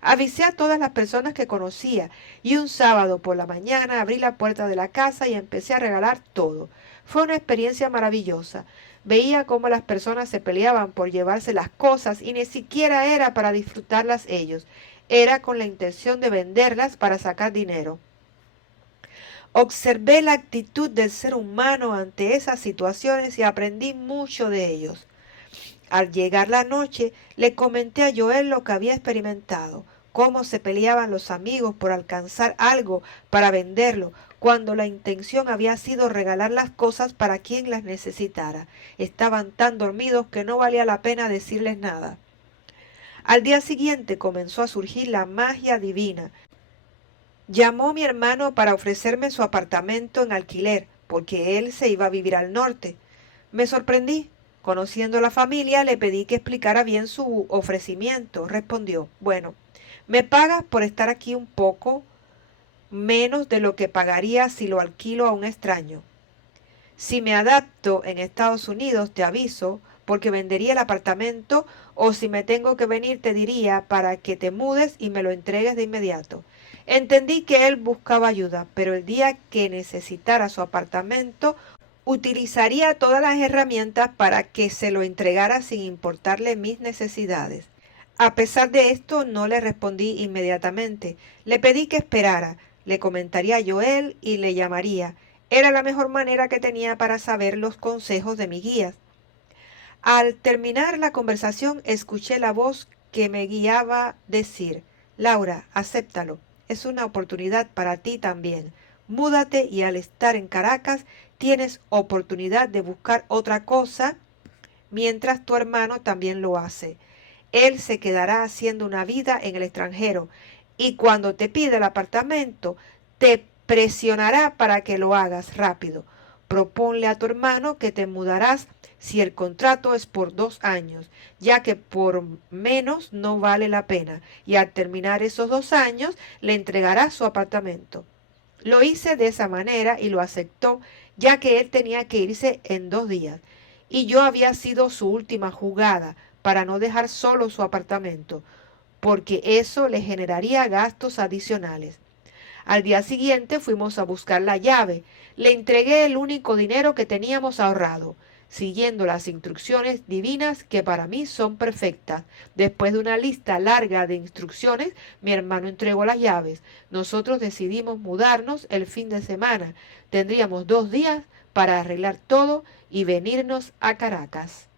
Avisé a todas las personas que conocía y un sábado por la mañana abrí la puerta de la casa y empecé a regalar todo. Fue una experiencia maravillosa. Veía cómo las personas se peleaban por llevarse las cosas y ni siquiera era para disfrutarlas ellos. Era con la intención de venderlas para sacar dinero. Observé la actitud del ser humano ante esas situaciones y aprendí mucho de ellos. Al llegar la noche, le comenté a Joel lo que había experimentado. cómo se peleaban los amigos por alcanzar algo para venderlo, cuando la intención había sido regalar las cosas para quien las necesitara. Estaban tan dormidos que no valía la pena decirles nada. Al día siguiente comenzó a surgir la magia divina. Llamó a mi hermano para ofrecerme su apartamento en alquiler, porque él se iba a vivir al norte. Me sorprendí. Conociendo a la familia, le pedí que explicara bien su ofrecimiento. Respondió, bueno, me pagas por estar aquí un poco menos de lo que pagaría si lo alquilo a un extraño. Si me adapto en Estados Unidos, te aviso, porque vendería el apartamento, o si me tengo que venir, te diría para que te mudes y me lo entregues de inmediato. Entendí que él buscaba ayuda, pero el día que necesitara su apartamento, utilizaría todas las herramientas para que se lo entregara sin importarle mis necesidades. A pesar de esto, no le respondí inmediatamente. Le pedí que esperara. Le comentaría a Joel y le llamaría. Era la mejor manera que tenía para saber los consejos de mis guías. Al terminar la conversación, escuché la voz que me guiaba decir, Laura, acéptalo. Es una oportunidad para ti también. Múdate y al estar en Caracas tienes oportunidad de buscar otra cosa mientras tu hermano también lo hace. Él se quedará haciendo una vida en el extranjero y cuando te pida el apartamento te presionará para que lo hagas rápido. Proponle a tu hermano que te mudarás si el contrato es por 2 años, ya que por menos no vale la pena, y al terminar esos 2 años le entregarás su apartamento. Lo hice de esa manera y lo aceptó, ya que él tenía que irse en 2 días, y yo había sido su última jugada para no dejar solo su apartamento, porque eso le generaría gastos adicionales. Al día siguiente fuimos a buscar la llave. Le entregué el único dinero que teníamos ahorrado, siguiendo las instrucciones divinas que para mí son perfectas. Después de una lista larga de instrucciones, mi hermano entregó las llaves. Nosotros decidimos mudarnos el fin de semana. Tendríamos 2 días para arreglar todo y venirnos a Caracas.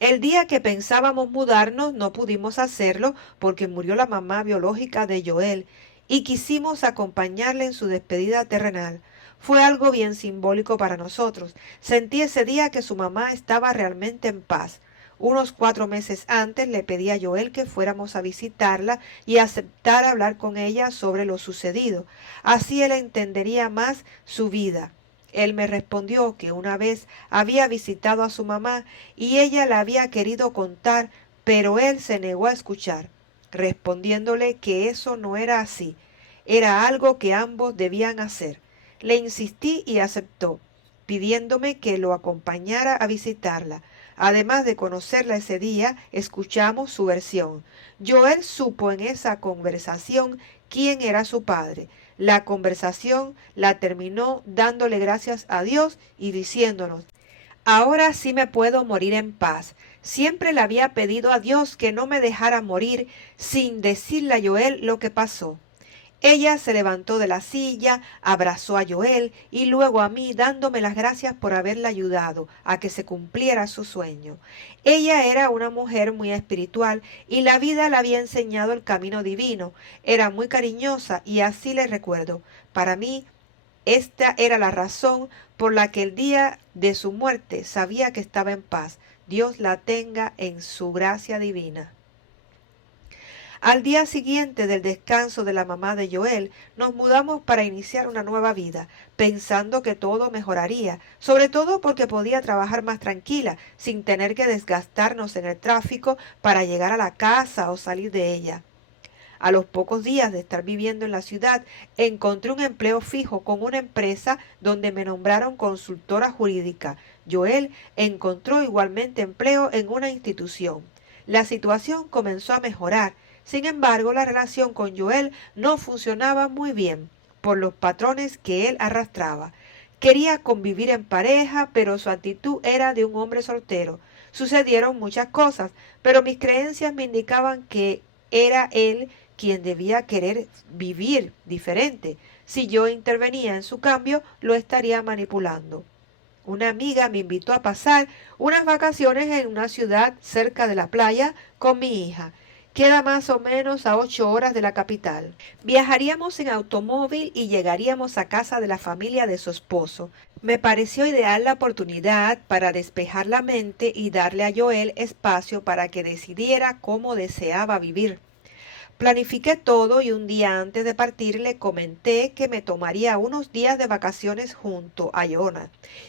El día que pensábamos mudarnos no pudimos hacerlo porque murió la mamá biológica de Joel y quisimos acompañarle en su despedida terrenal. Fue algo bien simbólico para nosotros. Sentí ese día que su mamá estaba realmente en paz. Unos 4 meses antes le pedí a Joel que fuéramos a visitarla y aceptar hablar con ella sobre lo sucedido. Así él entendería más su vida. Él me respondió que una vez había visitado a su mamá y ella le había querido contar, pero él se negó a escuchar, respondiéndole que eso no era así, era algo que ambos debían hacer. Le insistí y aceptó, pidiéndome que lo acompañara a visitarla. Además de conocerla ese día, escuchamos su versión. Joel supo en esa conversación quién era su padre. La conversación la terminó dándole gracias a Dios y diciéndonos, ahora sí me puedo morir en paz. Siempre le había pedido a Dios que no me dejara morir sin decirle a Joel lo que pasó. Ella se levantó de la silla, abrazó a Joel y luego a mí, dándome las gracias por haberla ayudado a que se cumpliera su sueño. Ella era una mujer muy espiritual y la vida le había enseñado el camino divino. Era muy cariñosa y así le recuerdo. Para mí, esta era la razón por la que el día de su muerte sabía que estaba en paz. Dios la tenga en su gracia divina. Al día siguiente del descanso de la mamá de Joel, nos mudamos para iniciar una nueva vida, pensando que todo mejoraría, sobre todo porque podía trabajar más tranquila, sin tener que desgastarnos en el tráfico para llegar a la casa o salir de ella. A los pocos días de estar viviendo en la ciudad, encontré un empleo fijo con una empresa donde me nombraron consultora jurídica. Joel encontró igualmente empleo en una institución. La situación comenzó a mejorar. Sin embargo, la relación con Joel no funcionaba muy bien por los patrones que él arrastraba. Quería convivir en pareja, pero su actitud era de un hombre soltero. Sucedieron muchas cosas, pero mis creencias me indicaban que era él quien debía querer vivir diferente. Si yo intervenía en su cambio, lo estaría manipulando. Una amiga me invitó a pasar unas vacaciones en una ciudad cerca de la playa con mi hija. Queda más o menos a 8 horas de la capital. Viajaríamos en automóvil y llegaríamos a casa de la familia de su esposo. Me pareció ideal la oportunidad para despejar la mente y darle a Joel espacio para que decidiera cómo deseaba vivir. Planifiqué todo y un día antes de partir le comenté que me tomaría unos días de vacaciones junto a Jonah.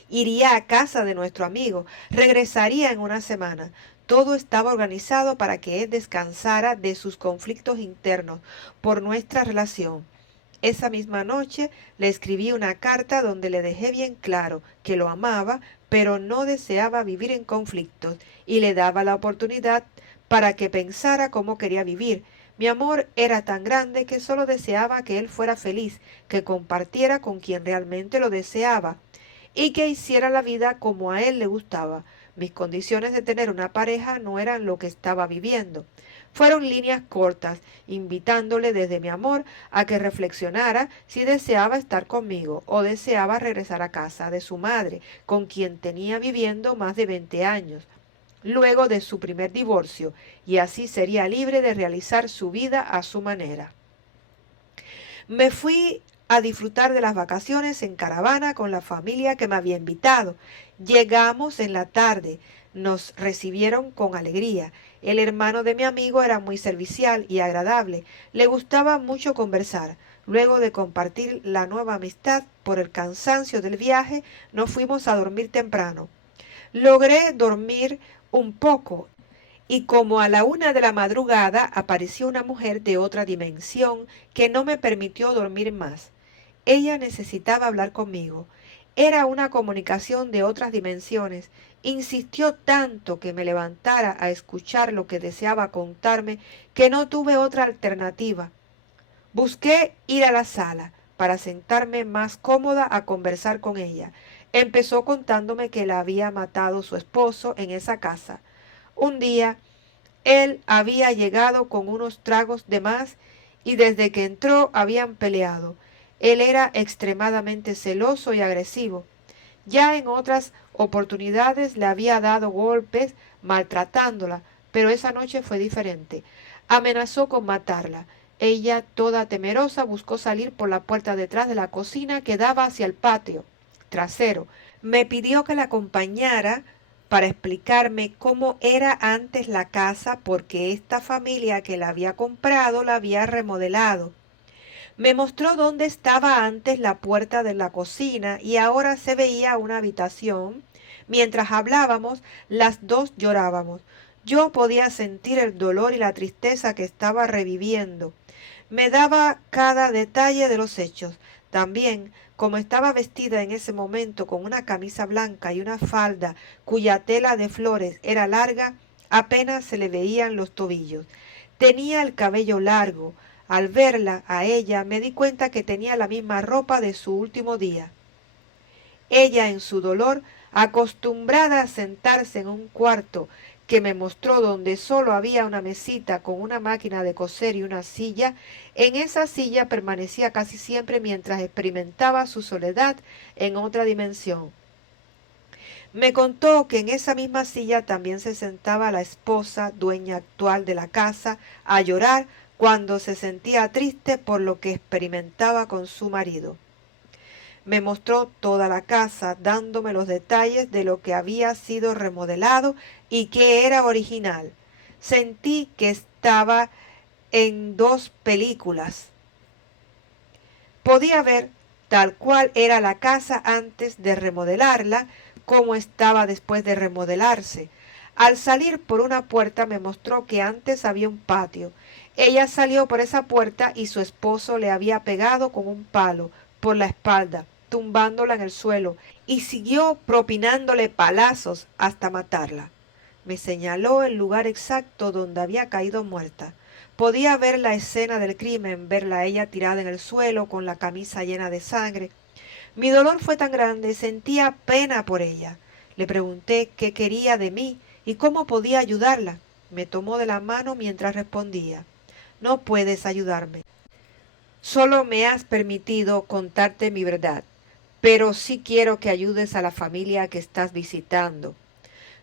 Iría a casa de nuestro amigo, regresaría en una semana. Todo estaba organizado para que él descansara de sus conflictos internos por nuestra relación. Esa misma noche le escribí una carta donde le dejé bien claro que lo amaba, pero no deseaba vivir en conflictos y le daba la oportunidad para que pensara cómo quería vivir. Mi amor era tan grande que solo deseaba que él fuera feliz, que compartiera con quien realmente lo deseaba y que hiciera la vida como a él le gustaba. Mis condiciones de tener una pareja no eran lo que estaba viviendo. Fueron líneas cortas, invitándole desde mi amor a que reflexionara si deseaba estar conmigo o deseaba regresar a casa de su madre, con quien tenía viviendo más de 20 años, luego de su primer divorcio, y así sería libre de realizar su vida a su manera. Me fui a disfrutar de las vacaciones en caravana con la familia que me había invitado. Llegamos en la tarde. Nos recibieron con alegría. El hermano de mi amigo era muy servicial y agradable. Le gustaba mucho conversar. Luego de compartir la nueva amistad por el cansancio del viaje, nos fuimos a dormir temprano. Logré dormir un poco y como a la 1 de la madrugada apareció una mujer de otra dimensión que no me permitió dormir más. Ella necesitaba hablar conmigo. Era una comunicación de otras dimensiones. Insistió tanto que me levantara a escuchar lo que deseaba contarme que no tuve otra alternativa. Busqué ir a la sala para sentarme más cómoda a conversar con ella. Empezó contándome que la había matado su esposo en esa casa. Un día él había llegado con unos tragos de más y desde que entró habían peleado. Él era extremadamente celoso y agresivo. Ya en otras oportunidades le había dado golpes maltratándola, pero esa noche fue diferente. Amenazó con matarla. Ella, toda temerosa, buscó salir por la puerta detrás de la cocina que daba hacia el patio trasero. Me pidió que la acompañara para explicarme cómo era antes la casa porque esta familia que la había comprado la había remodelado. Me mostró dónde estaba antes la puerta de la cocina y ahora se veía una habitación. Mientras hablábamos, las dos llorábamos. Yo podía sentir el dolor y la tristeza que estaba reviviendo. Me daba cada detalle de los hechos. También, como estaba vestida en ese momento con una camisa blanca y una falda cuya tela de flores era larga, apenas se le veían los tobillos. Tenía el cabello largo. Al verla a ella me di cuenta que tenía la misma ropa de su último día. Ella en su dolor, acostumbrada a sentarse en un cuarto que me mostró donde solo había una mesita con una máquina de coser y una silla, en esa silla permanecía casi siempre mientras experimentaba su soledad en otra dimensión. Me contó que en esa misma silla también se sentaba la esposa, dueña actual de la casa, a llorar cuando se sentía triste por lo que experimentaba con su marido. Me mostró toda la casa, dándome los detalles de lo que había sido remodelado y que era original. Sentí que estaba en 2 películas. Podía ver tal cual era la casa antes de remodelarla, como estaba después de remodelarse. Al salir por una puerta me mostró que antes había un patio. Ella salió por esa puerta y su esposo le había pegado con un palo por la espalda, tumbándola en el suelo, y siguió propinándole palazos hasta matarla. Me señaló el lugar exacto donde había caído muerta. Podía ver la escena del crimen, verla a ella tirada en el suelo con la camisa llena de sangre. Mi dolor fue tan grande, sentía pena por ella. Le pregunté qué quería de mí y cómo podía ayudarla. Me tomó de la mano mientras respondía: no puedes ayudarme. Solo me has permitido contarte mi verdad, pero sí quiero que ayudes a la familia que estás visitando.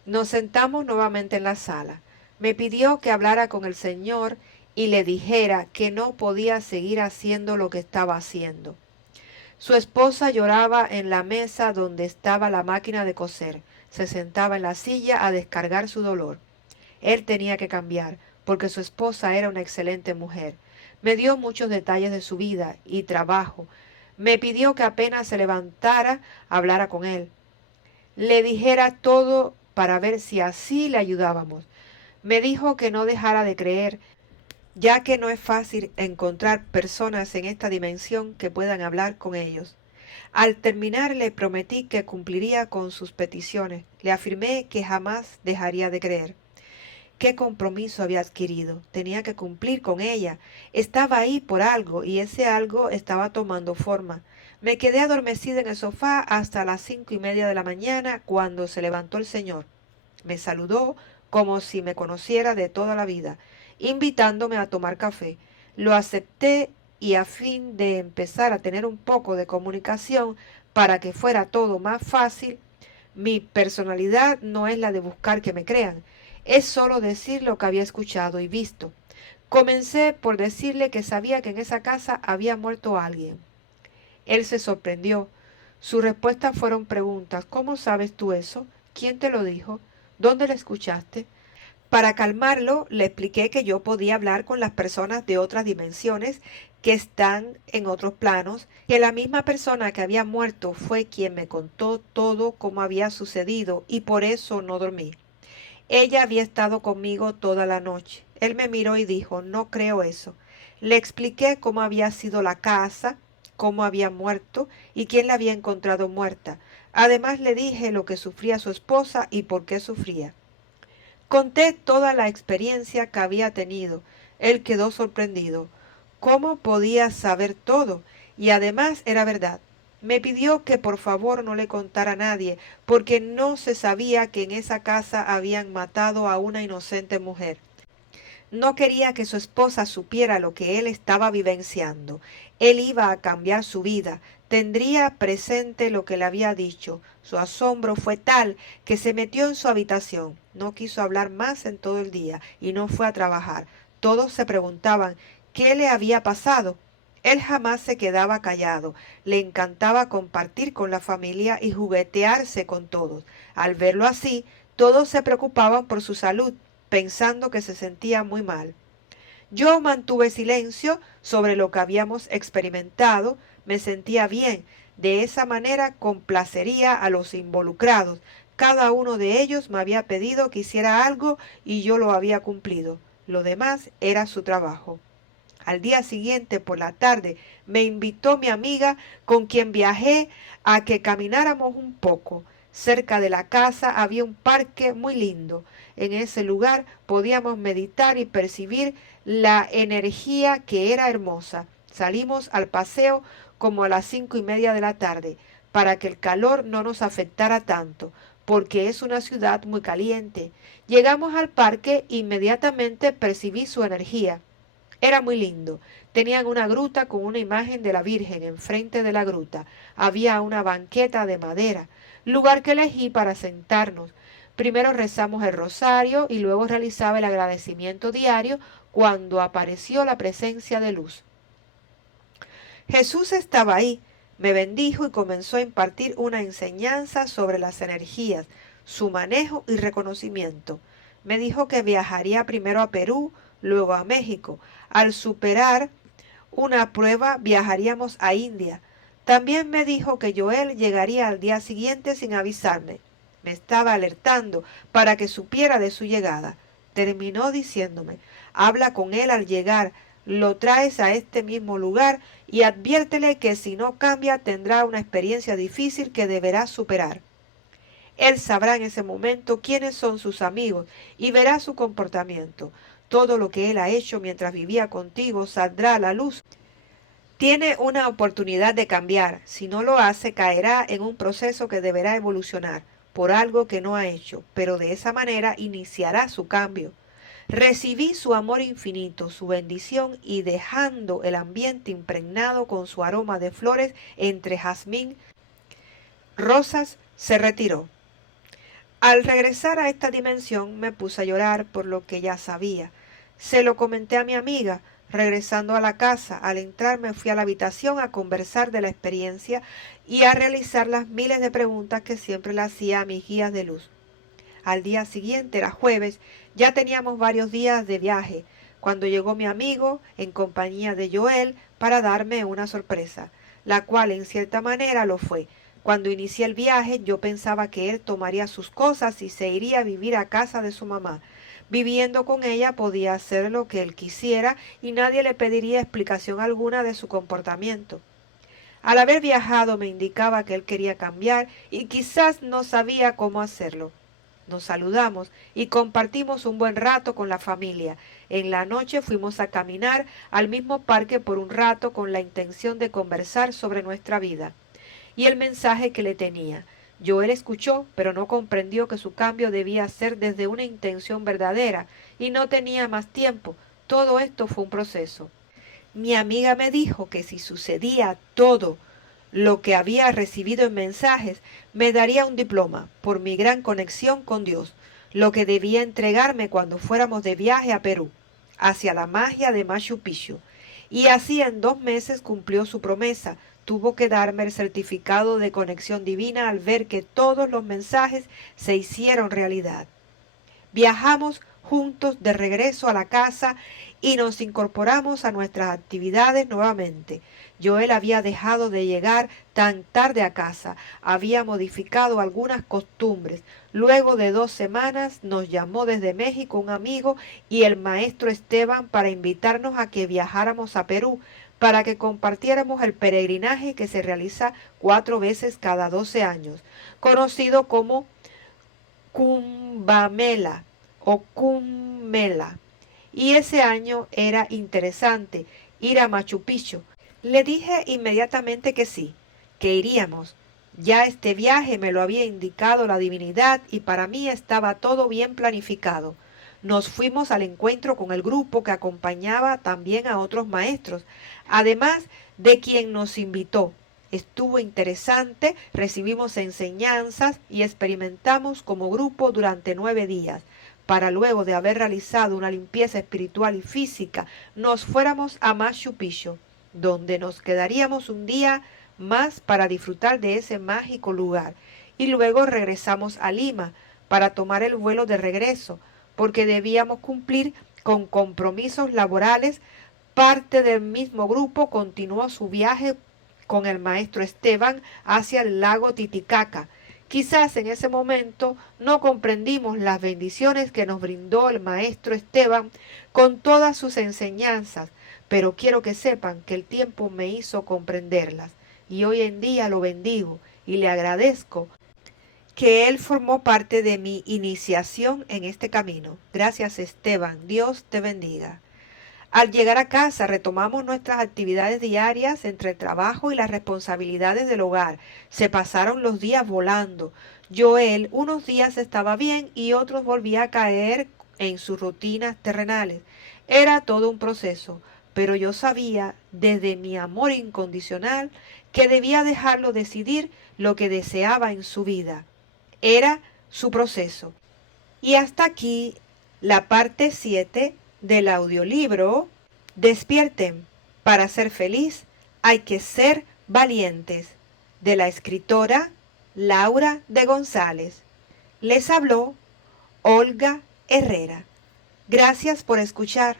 Nos sentamos nuevamente en la sala. Me pidió que hablara con el Señor y le dijera que no podía seguir haciendo lo que estaba haciendo. Su esposa lloraba en la mesa donde estaba la máquina de coser. Se sentaba en la silla a descargar su dolor. Él tenía que cambiar, porque su esposa era una excelente mujer. Me dio muchos detalles de su vida y trabajo. Me pidió que apenas se levantara, hablara con él. Le dijera todo para ver si así le ayudábamos. Me dijo que no dejara de creer, ya que no es fácil encontrar personas en esta dimensión que puedan hablar con ellos. Al terminar le prometí que cumpliría con sus peticiones. Le afirmé que jamás dejaría de creer. ¿Qué compromiso había adquirido? Tenía que cumplir con ella. Estaba ahí por algo y ese algo estaba tomando forma. Me quedé adormecida en el sofá hasta las 5:30 de la mañana cuando se levantó el señor. Me saludó como si me conociera de toda la vida, invitándome a tomar café. Lo acepté y a fin de empezar a tener un poco de comunicación para que fuera todo más fácil, mi personalidad no es la de buscar que me crean, es solo decir lo que había escuchado y visto. Comencé por decirle que sabía que en esa casa había muerto alguien. Él se sorprendió. Sus respuestas fueron preguntas. ¿Cómo sabes tú eso? ¿Quién te lo dijo? ¿Dónde lo escuchaste? Para calmarlo, le expliqué que yo podía hablar con las personas de otras dimensiones que están en otros planos, que la misma persona que había muerto fue quien me contó todo cómo había sucedido y por eso no dormí. Ella había estado conmigo toda la noche. Él me miró y dijo, no creo eso. Le expliqué cómo había sido la casa, cómo había muerto y quién la había encontrado muerta. Además le dije lo que sufría su esposa y por qué sufría. Conté toda la experiencia que había tenido. Él quedó sorprendido. ¿Cómo podía saber todo? Y además era verdad. Me pidió que por favor no le contara a nadie, porque no se sabía que en esa casa habían matado a una inocente mujer. No quería que su esposa supiera lo que él estaba vivenciando. Él iba a cambiar su vida. Tendría presente lo que le había dicho. Su asombro fue tal que se metió en su habitación. No quiso hablar más en todo el día y no fue a trabajar. Todos se preguntaban qué le había pasado. Él jamás se quedaba callado. Le encantaba compartir con la familia y juguetearse con todos. Al verlo así, todos se preocupaban por su salud, pensando que se sentía muy mal. Yo mantuve silencio sobre lo que habíamos experimentado, me sentía bien, de esa manera complacería a los involucrados. Cada uno de ellos me había pedido que hiciera algo y yo lo había cumplido. Lo demás era su trabajo. Al día siguiente, por la tarde, me invitó mi amiga con quien viajé a que camináramos un poco. Cerca de la casa había un parque muy lindo. En ese lugar podíamos meditar y percibir la energía que era hermosa. Salimos al paseo como a las 5:30 de la tarde, para que el calor no nos afectara tanto, porque es una ciudad muy caliente. Llegamos al parque e inmediatamente percibí su energía. Era muy lindo. Tenían una gruta con una imagen de la Virgen enfrente de la gruta. Había una banqueta de madera, lugar que elegí para sentarnos. Primero rezamos el rosario y luego realizaba el agradecimiento diario cuando apareció la presencia de luz. Jesús estaba ahí, me bendijo y comenzó a impartir una enseñanza sobre las energías, su manejo y reconocimiento. Me dijo que viajaría primero a Perú, luego a México. Al superar una prueba viajaríamos a India. También me dijo que Joel llegaría al día siguiente sin avisarme. Me estaba alertando para que supiera de su llegada. Terminó diciéndome, habla con él al llegar, lo traes a este mismo lugar y adviértele que si no cambia tendrá una experiencia difícil que deberá superar. Él sabrá en ese momento quiénes son sus amigos y verá su comportamiento. Todo lo que él ha hecho mientras vivía contigo saldrá a la luz. Tiene una oportunidad de cambiar. Si no lo hace, caerá en un proceso que deberá evolucionar por algo que no ha hecho, pero de esa manera iniciará su cambio. Recibí su amor infinito, su bendición y dejando el ambiente impregnado con su aroma de flores entre jazmín, rosas, se retiró. Al regresar a esta dimensión me puse a llorar por lo que ya sabía. Se lo comenté a mi amiga. Regresando a la casa, al entrar me fui a la habitación a conversar de la experiencia y a realizar las miles de preguntas que siempre le hacía a mis guías de luz. Al día siguiente, era jueves, ya teníamos varios días de viaje, cuando llegó mi amigo en compañía de Joel para darme una sorpresa, la cual en cierta manera lo fue. Cuando inicié el viaje yo pensaba que él tomaría sus cosas y se iría a vivir a casa de su mamá. Viviendo con ella podía hacer lo que él quisiera y nadie le pediría explicación alguna de su comportamiento. Al haber viajado me indicaba que él quería cambiar y quizás no sabía cómo hacerlo. Nos saludamos y compartimos un buen rato con la familia. En la noche fuimos a caminar al mismo parque por un rato con la intención de conversar sobre nuestra vida y el mensaje que le tenía. Joel escuchó, pero no comprendió que su cambio debía ser desde una intención verdadera y no tenía más tiempo. Todo esto fue un proceso. Mi amiga me dijo que si sucedía todo lo que había recibido en mensajes, me daría un diploma por mi gran conexión con Dios, lo que debía entregarme cuando fuéramos de viaje a Perú, hacia la magia de Machu Picchu. Y así en 2 meses cumplió su promesa. Tuvo que darme el certificado de conexión divina al ver que todos los mensajes se hicieron realidad. Viajamos juntos de regreso a la casa y nos incorporamos a nuestras actividades nuevamente. Joel había dejado de llegar tan tarde a casa, había modificado algunas costumbres. Luego de 2 semanas nos llamó desde México un amigo y el maestro Esteban para invitarnos a que viajáramos a Perú, para que compartiéramos el peregrinaje que se realiza 4 veces cada 12 años, conocido como Cumbamela o Cummela. Y ese año era interesante ir a Machu Picchu. Le dije inmediatamente que sí, que iríamos. Ya este viaje me lo había indicado la divinidad y para mí estaba todo bien planificado. Nos fuimos al encuentro con el grupo que acompañaba también a otros maestros, además de quien nos invitó. Estuvo interesante, recibimos enseñanzas y experimentamos como grupo durante 9 días, para luego de haber realizado una limpieza espiritual y física, nos fuéramos a Machu Picchu, donde nos quedaríamos un día más para disfrutar de ese mágico lugar, y luego regresamos a Lima para tomar el vuelo de regreso, porque debíamos cumplir con compromisos laborales. Parte del mismo grupo continuó su viaje con el maestro Esteban hacia el lago Titicaca. Quizás en ese momento no comprendimos las bendiciones que nos brindó el maestro Esteban con todas sus enseñanzas, pero quiero que sepan que el tiempo me hizo comprenderlas y hoy en día lo bendigo y le agradezco que él formó parte de mi iniciación en este camino. Gracias, Esteban. Dios te bendiga. Al llegar a casa retomamos nuestras actividades diarias entre el trabajo y las responsabilidades del hogar. Se pasaron los días volando. Joel unos días estaba bien y otros volvía a caer en sus rutinas terrenales. Era todo un proceso, pero yo sabía desde mi amor incondicional que debía dejarlo decidir lo que deseaba en su vida. Era su proceso. Y hasta aquí la parte 7 del audiolibro Despierten. Para ser feliz hay que ser valientes, de la escritora Laura de González. Les habló Olga Herrera. Gracias por escuchar.